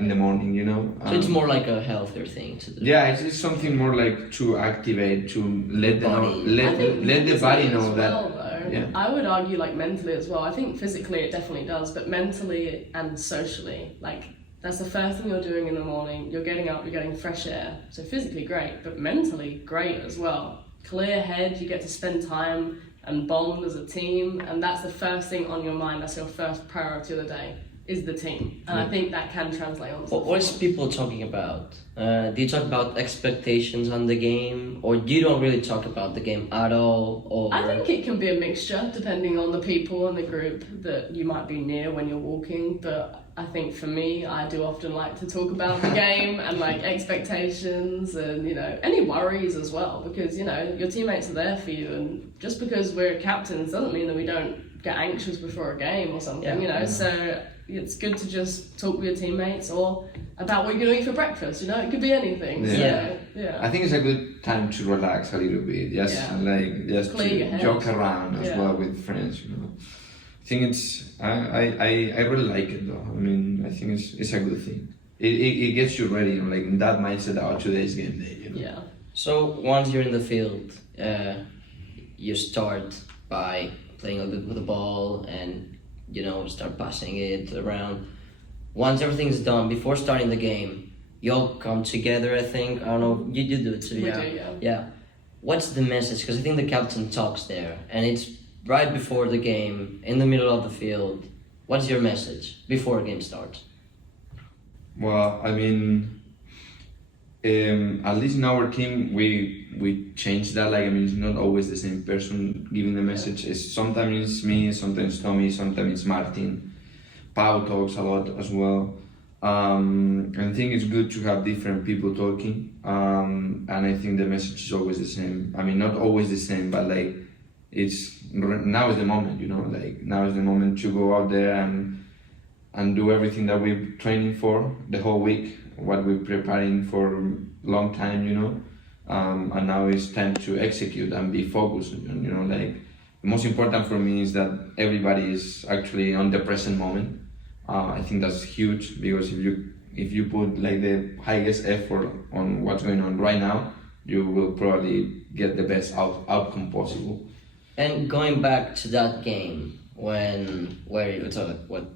in the morning. You know, so it's more like a healthier thing to do. Yeah, it's something more like to activate, to let the body know that. Yeah. I would argue like mentally as well. I think physically it definitely does, but mentally and socially, like that's the first thing you're doing in the morning. You're getting up, you're getting fresh air. So physically great, but mentally great as well. Clear head, you get to spend time and bond as a team, and that's the first thing on your mind. That's your first priority of the day, is the team. And I think that can translate on to what is people talking about? Do you talk about expectations on the game, or you don't really talk about the game at all? Or I think it can be a mixture depending on the people in the group that you might be near when you're walking, but I think for me, I do often like to talk about the game and like expectations and, you know, any worries as well, because, you know, your teammates are there for you, and just because we're captains doesn't mean that we don't get anxious before a game or something, you know, so it's good to just talk with your teammates or about what you're going to eat for breakfast, you know, it could be anything. Yeah. So, yeah. I think it's a good time to relax a little bit, just to joke around as well with friends, you know. I think I really like it though. I mean, I think it's a good thing. It gets you ready, you know, like in that mindset about today's game day, you know. Yeah. So once you're in the field, you start by playing a bit with the ball and, you know, start passing it around. Once everything's done, before starting the game, you all come together, I think. I don't know, you do it too, We yeah. do, yeah. Yeah. What's the message? Because I think the captain talks there, and it's right before the game, in the middle of the field. What's your message before a game starts? Well, I mean, at least in our team, we changed that. Like, I mean, it's not always the same person giving the message. Sometimes it's me, sometimes Tommy, sometimes it's Martin. Pau talks a lot as well. And I think it's good to have different people talking. And I think the message is always the same. I mean, not always the same, but like, now is the moment, you know, like now is the moment to go out there and do everything that we're training for the whole week, what we're preparing for a long time, you know, and now it's time to execute and be focused, you know, like the most important for me is that everybody is actually on the present moment. I think that's huge, because if you put like the highest effort on what's going on right now, you will probably get the best outcome possible. And going back to that game, where it was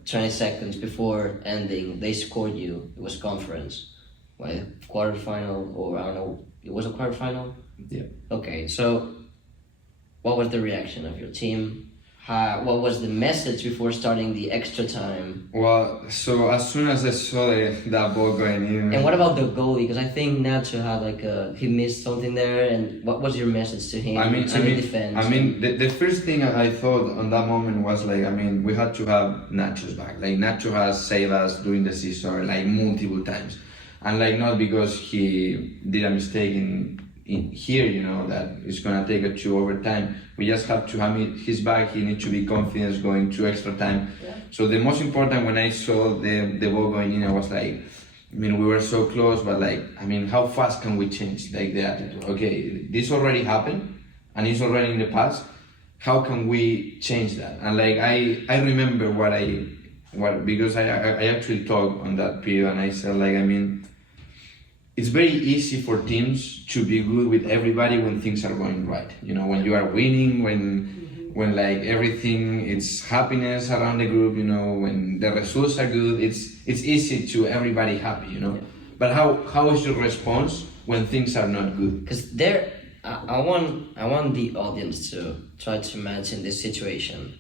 20 seconds before ending, they scored you. It was conference, quarterfinal, or I don't know. It was a quarterfinal. Yeah. Okay, so what was the reaction of your team? What was the message before starting the extra time? Well, so as soon as I saw that ball going in, And what about the goalie? Because I think Nacho had he missed something there. And what was your message to him? The defense? The first thing I thought on that moment was we had to have Nacho's back. Like Nacho has saved us during the season multiple times, and not because he did a mistake in here, that it's gonna take a 2 overtime. We just have to have his back. He needs to be confident going to extra time. Yeah. So the most important when I saw the ball going in, I was we were so close, but how fast can we change the attitude? Okay, this already happened, and it's already in the past. How can we change that? And I remember because I actually talked on that period, and I said it's very easy for teams to be good with everybody when things are going right. When you are winning, when everything, it's happiness around the group. When the results are good, it's easy to everybody happy. Yeah. But how is your response when things are not good? Because I want the audience to try to imagine this situation.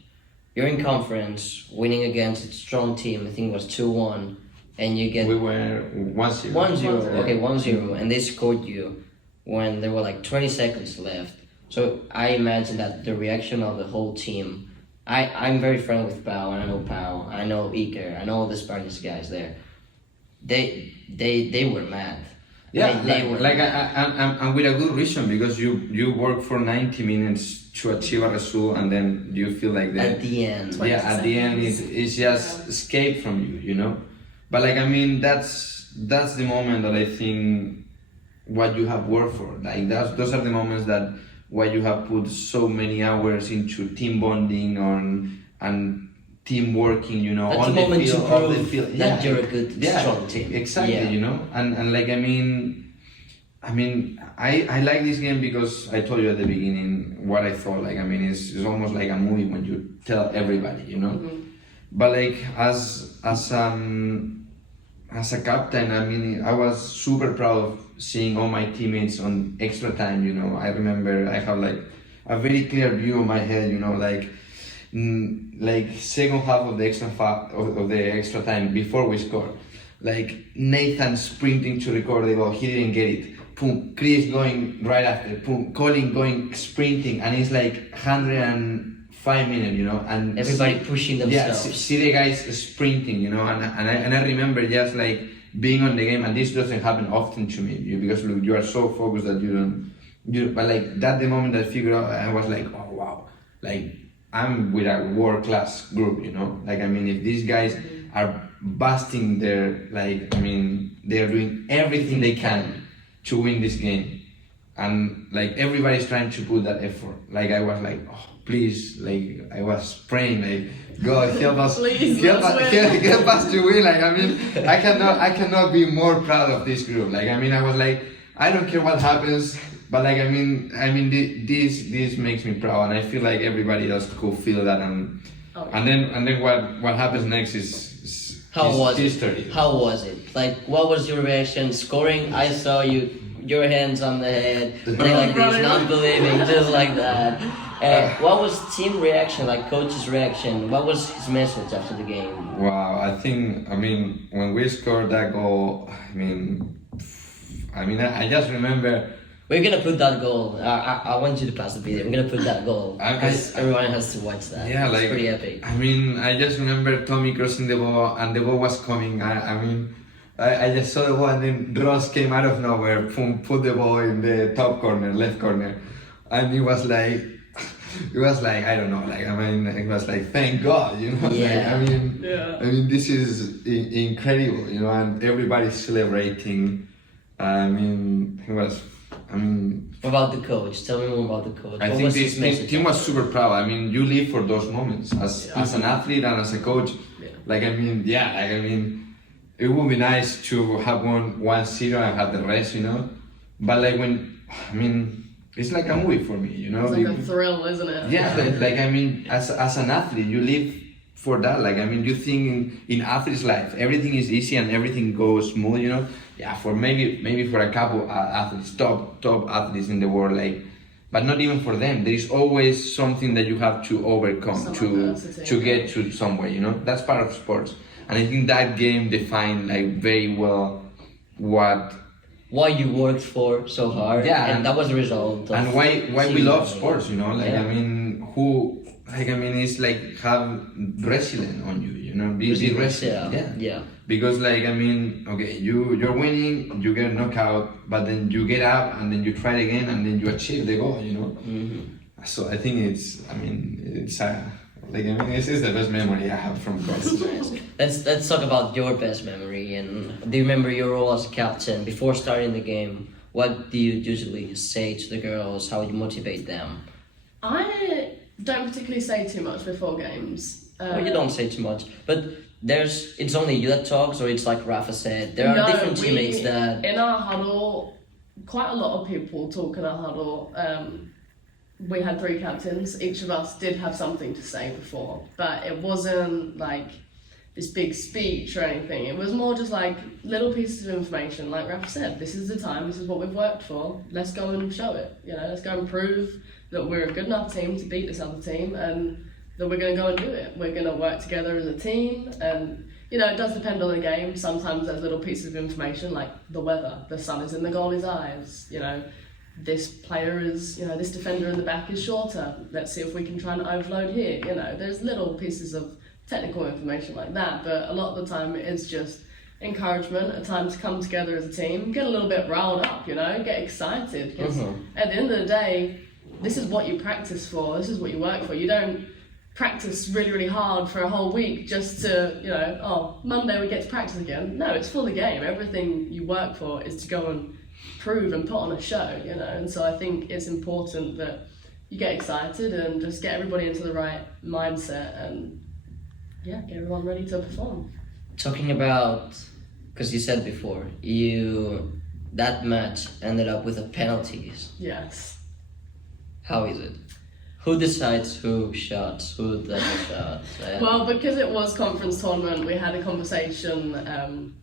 You're in conference, winning against a strong team. I think it was 2-1. And you get... We were 1-0. 1-0, okay, 1-0. And they scored you when there were 20 seconds left. So I imagine that the reaction of the whole team... I'm very friendly with Pau, and I know Pau, I know Iker, I know all the Spanish guys there. They were mad. Yeah, they were mad. and with a good reason, because you work for 90 minutes to achieve a result, and then you feel at the end. Yeah, at the end it's just escape from you. But that's the moment that I think what you have worked for. Those are the moments that why you have put so many hours into team bonding and team working. That's on the moment the field, to prove off the field. that you're a good, strong team. Exactly. Yeah. I like this game because I told you at the beginning what I thought. It's almost like a movie when you tell everybody. Mm-hmm. But as a captain, I was super proud of seeing all my teammates on extra time. I remember I have a very clear view in my head. Second half of the extra time before we score, Nathan sprinting to record the ball, he didn't get it. Boom, Chris going right after. Boom, Colin going sprinting, and it's 105 minutes, and Everybody pushing themselves. Yeah, see the guys sprinting, and I remember just being on the game, and this doesn't happen often to me, because you are so focused that you don't. But that the moment I figured out, I was oh wow, I'm with a world class group, if these guys are busting their they're doing everything they can to win this game, and everybody's trying to put that effort. I was oh please, I was praying God help us, Please, help us to win. I cannot be more proud of this group. I was I don't care what happens, but this makes me proud, and I feel everybody else could feel that, and then what happens next is history. How was it? What was your reaction? Scoring, I saw your hands on the head, this, not believing, just like that. What was team reaction, coach's reaction? What was his message after the game? Wow, I think, when we scored that goal, I just remember... We're gonna put that goal. I want you to pass the video. I'm gonna put that goal because everyone has to watch that. Yeah, it's pretty epic. I just remember Tommy crossing the ball, and the ball was coming. I just saw the ball, and then Ross came out of nowhere, boom, put the ball in the top corner, left corner, and it was I don't know, it was thank God, Yeah. This is incredible, and everybody's celebrating. It was. What about the coach? Tell me more about the coach. I think this team was super proud. You live for those moments as an athlete and as a coach. Yeah. It would be nice to have won 1-0 and have the rest, but like when, I mean, it's like a movie for me, you know. It's like a thrill, isn't it? Yeah, like I mean, as an athlete, you live for that. Like I mean, you think in athlete's life, everything is easy and everything goes smooth, you know. Yeah, for maybe for a couple athletes, top athletes in the world, like, but not even for them. There is always something that you have to overcome Some to adversity. get to somewhere, you know. That's part of sports, and I think that game defined like very well Why you worked for so hard, Yeah, and and- that was the result. and why we seeing love that. sports, you know. Like Yeah. I mean, it's like have resilient on you, you know. Be resilient. Yeah. Because like I mean, okay, you're winning, you get knocked out, but then you get up and then you try it again and then you achieve the goal, you know. So I think it's the best memory I have from college. Let's talk about your best memory. And do you remember your role as a captain before starting the game? What do you usually say to the girls? How would you motivate them? I don't particularly say too much before games. Well, you don't say too much, but it's only you that talks, or it's like Rafa said. There are different teammates that. In our huddle, quite a lot of people talk in our huddle. We had 3 captains. Each of us did have something to say before, but it wasn't like this big speech or anything. It was more just like little pieces of information. Like Rafa said, this is the time, this is what we've worked for. Let's go and show it. You know, let's go and prove that we're a good enough team to beat this other team, and that we're going to go and do it. We're going to work together as a team, and you know, it does depend on the game. Sometimes there's little pieces of information like the weather, the sun is in the goalie's eyes, you know, this player is, you know, this defender in the back is shorter. Let's see if we can try and overload here. You know, there's little pieces of technical information like that, but a lot of the time it is just encouragement, a time to come together as a team, get a little bit riled up, you know, get excited. Because at the end of the day, this is what you practice for, this is what you work for. You don't practice really, really hard for a whole week just to, you know, oh, Monday we get to practice again. No, it's for the game. Everything you work for is to go and prove and put on a show, you know. And so I think it's important that you get excited and just get everybody into the right mindset and, yeah, get everyone ready to perform. Talking about, because you said before, that match ended up with a penalties. Yes. How is it? Who decides who shots, who doesn't shot? Well, because it was conference tournament, we had a conversation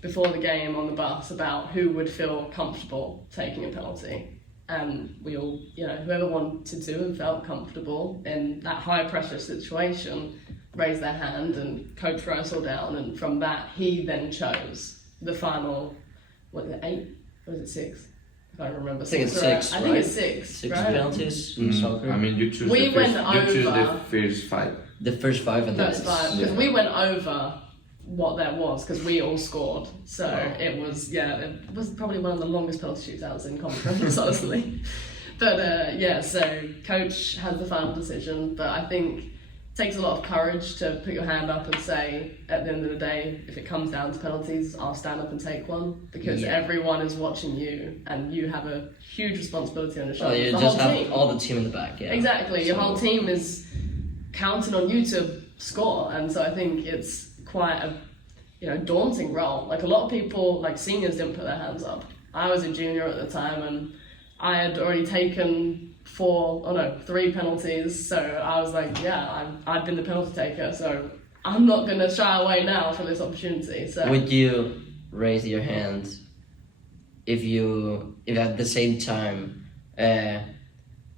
before the game on the bus about who would feel comfortable taking a penalty. And we all, you know, whoever wanted to and felt comfortable in that high pressure situation raised their hand, and coach wrote us all down, and from that he then chose the final, what is it, 8 or is it 6? I don't remember. I think it's 6, I right? think it's 6, 6 right? penalties in soccer. I mean, you choose We the first, went you choose the over. first 5. The first 5 and That's then fine, because yeah. we went over what there was, because we all scored. So it was, it was probably one of the longest penalty shootouts in conference, honestly. But so coach has the final decision, but I think it takes a lot of courage to put your hand up and say, at the end of the day, if it comes down to penalties, I'll stand up and take one, because everyone is watching you and you have a huge responsibility on your Oh, shoulders. you The just whole have team. all the team in the back, yeah. Exactly, your So- whole team is counting on you to score, and so I think it's quite a daunting role. Like a lot of people, like seniors, didn't put their hands up. I was a junior at the time, and I had already taken 3 penalties, so I was like, I'd been the penalty taker, so I'm not gonna shy away now for this opportunity. So Would you raise your hand if at the same time,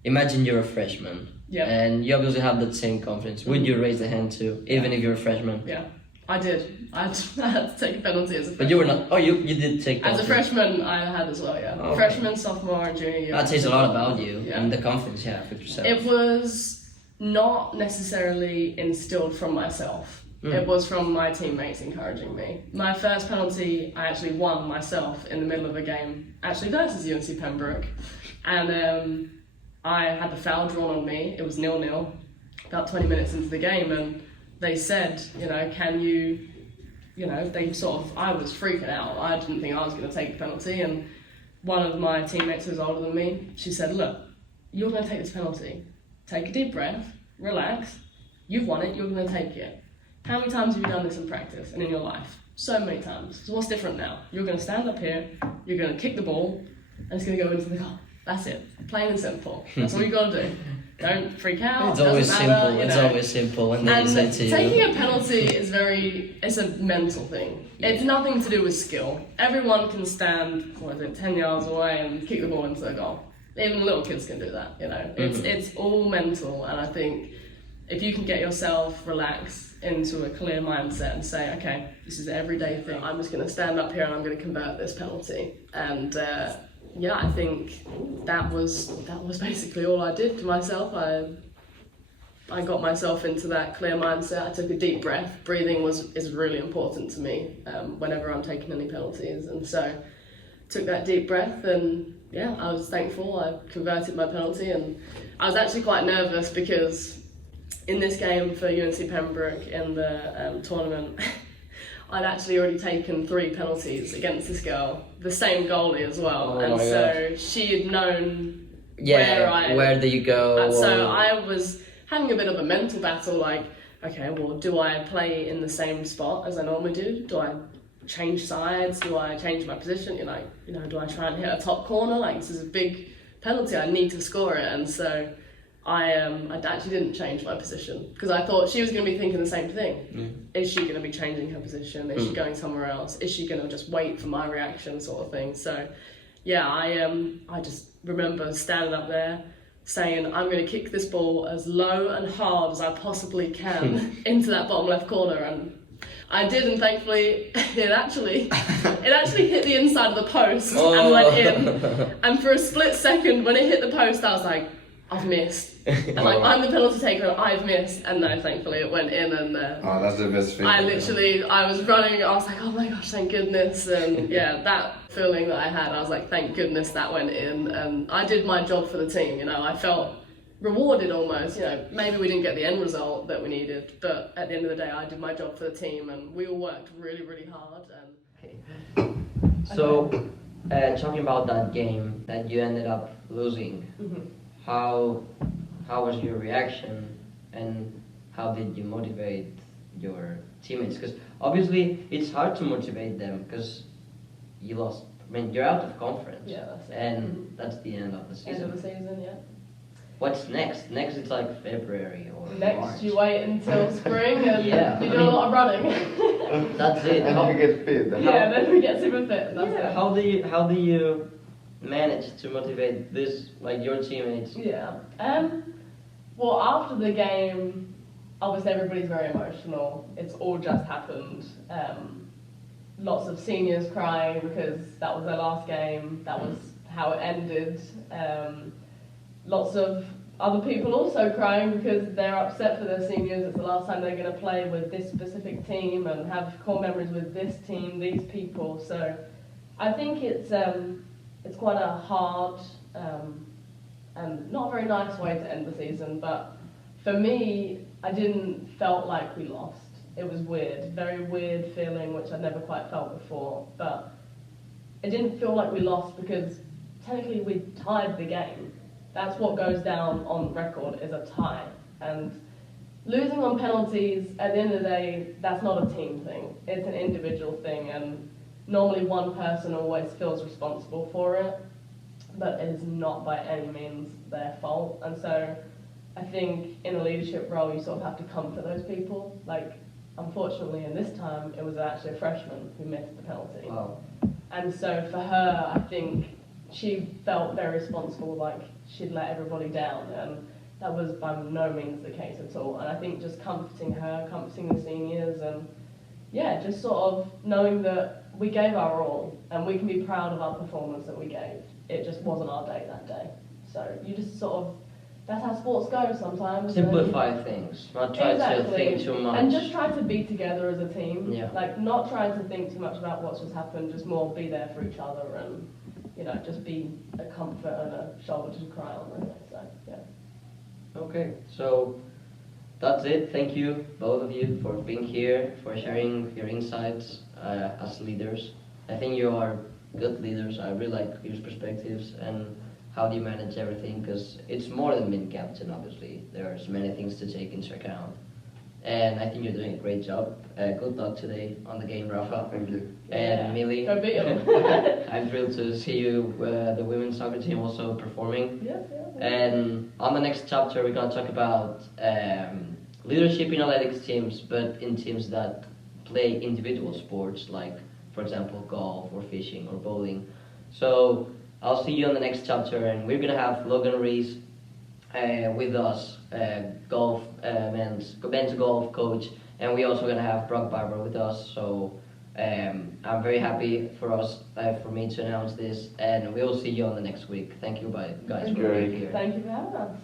imagine you're a freshman, Yeah. and you obviously have that same confidence. Would you raise the hand too, even if you're a freshman? yeah, I did. I had to take a penalty as a freshman. But you were not. Oh, you did take. As a penalty. freshman, I had as well, yeah. Okay. Freshman, sophomore, and junior year. That says a lot about you Yeah. and the confidence you have with yourself. It was not necessarily instilled from myself. It was from my teammates encouraging me. My first penalty, I actually won myself in the middle of a game, actually versus UNC Pembroke. And I had the foul drawn on me. It was 0-0, about 20 minutes into the game. And they said, can you, I was freaking out. I didn't think I was going to take the penalty. And one of my teammates who was older than me, she said, look, you're going to take this penalty. Take a deep breath, relax. You've won it, you're going to take it. How many times have you done this in practice and in your life? So many times. So what's different now? You're going to stand up here, you're going to kick the ball, and it's going to go into the goal. That's it. Plain and simple. That's all you got to do. Don't freak out. It's always doesn't matter, simple. you It's know. always simple. And then And they say to taking you, a penalty is it's a mental thing. It's nothing to do with skill. Everyone can stand, 10 yards away and kick the ball into the goal. Even little kids can do that, you know. It's all mental, and I think if you can get yourself relaxed into a clear mindset and say, okay, this is an everyday thing. I'm just going to stand up here and I'm going to convert this penalty. And I think that was basically all I did to myself. I got myself into that clear mindset. I took a deep breath. Breathing is really important to me whenever I'm taking any penalties, and so took that deep breath, and I was thankful. I converted my penalty, and I was actually quite nervous because in this game for UNC Pembroke in the tournament, I'd actually already taken 3 penalties against this girl, the same goalie as well, and so she had known where do you go. So I was having a bit of a mental battle, like, okay, well, do I play in the same spot as I normally do? Do I change sides? Do I change my position? You know, do I try and hit a top corner? Like, this is a big penalty, I need to score it. And so I actually didn't change my position because I thought she was going to be thinking the same thing. Is she going to be changing her position? Is she going somewhere else? Is she going to just wait for my reaction, sort of thing? So I just remember standing up there saying, I'm going to kick this ball as low and hard as I possibly can into that bottom left corner, and I did, and thankfully it actually hit the inside of the post and went in. And for a split second, when it hit the post, I was like, I've missed. And I'm the penalty taker, I've missed. And no, thankfully it went in, and that's the best feeling. I was running, I was like, oh my gosh, thank goodness. And that feeling that I had, I was like, thank goodness that went in. And I did my job for the team, you know, I felt rewarded almost, you know. Maybe we didn't get the end result that we needed, but at the end of the day, I did my job for the team, and we all worked really, really hard. So, talking about that game that you ended up losing, how was your reaction, and how did you motivate your teammates? Because obviously it's hard to motivate them because you lost. I mean, you're out of conference. Yeah, that's it. And that's the end of the season. End of the season, yeah. What's next? Next it's like February or Next, March. you wait until spring and you do a lot of running. That's it. And you get fit. Then we get super fit. And that's it. How do you manage to motivate your teammates? Yeah. Well, after the game, obviously everybody's very emotional. It's all just happened. Lots of seniors crying because that was their last game. That was how it ended. Lots of other people also crying because they're upset for their seniors. It's the last time they're going to play with this specific team and have core memories with this team, these people. So I think it's quite a hard and not a very nice way to end the season. But for me, I didn't felt like we lost. It was weird, very weird feeling, which I'd never quite felt before. But it didn't feel like we lost because technically we tied the game. That's what goes down on record, is a tie. And losing on penalties, at the end of the day, that's not a team thing. It's an individual thing, and normally one person always feels responsible for it, but it is not by any means their fault. And so I think in a leadership role, you sort of have to comfort those people. Like, unfortunately, in this time, it was actually a freshman who missed the penalty. Wow. And so for her, I think she felt very responsible, like she'd let everybody down, and that was by no means the case at all. And I think just comforting her, comforting the seniors, and just sort of knowing that we gave our all, and we can be proud of our performance that we gave. It just wasn't our day that day. So you just sort of, that's how sports go sometimes. Simplify things, not try to think too much. And just try to be together as a team. Yeah. Like, not trying to think too much about what's just happened, just more be there for each other and, just be a comfort and a shoulder to cry on, really. So, yeah. Okay, so that's it. Thank you, both of you, for being here, for sharing your insights as leaders. I think you are good leaders. I really like your perspectives and how do you manage everything, because it's more than being captain, obviously. There's many things to take into account. and I think you're doing a great job. Good luck today on the game, Rafa. Thank you. And Millie, Go beat 'em. I'm thrilled to see you, the women's soccer team, also performing. Yeah. And on the next chapter, we're going to talk about leadership in athletics teams, but in teams that play individual sports, like, for example, golf or fishing or bowling. So I'll see you on the next chapter, and we're going to have Logan Rees with us, men's golf coach, and we're also going to have Brock Barber with us. So I'm very happy for me to announce this, and we'll see you on the next week. Thank you, guys, for being here. Thank you for having us.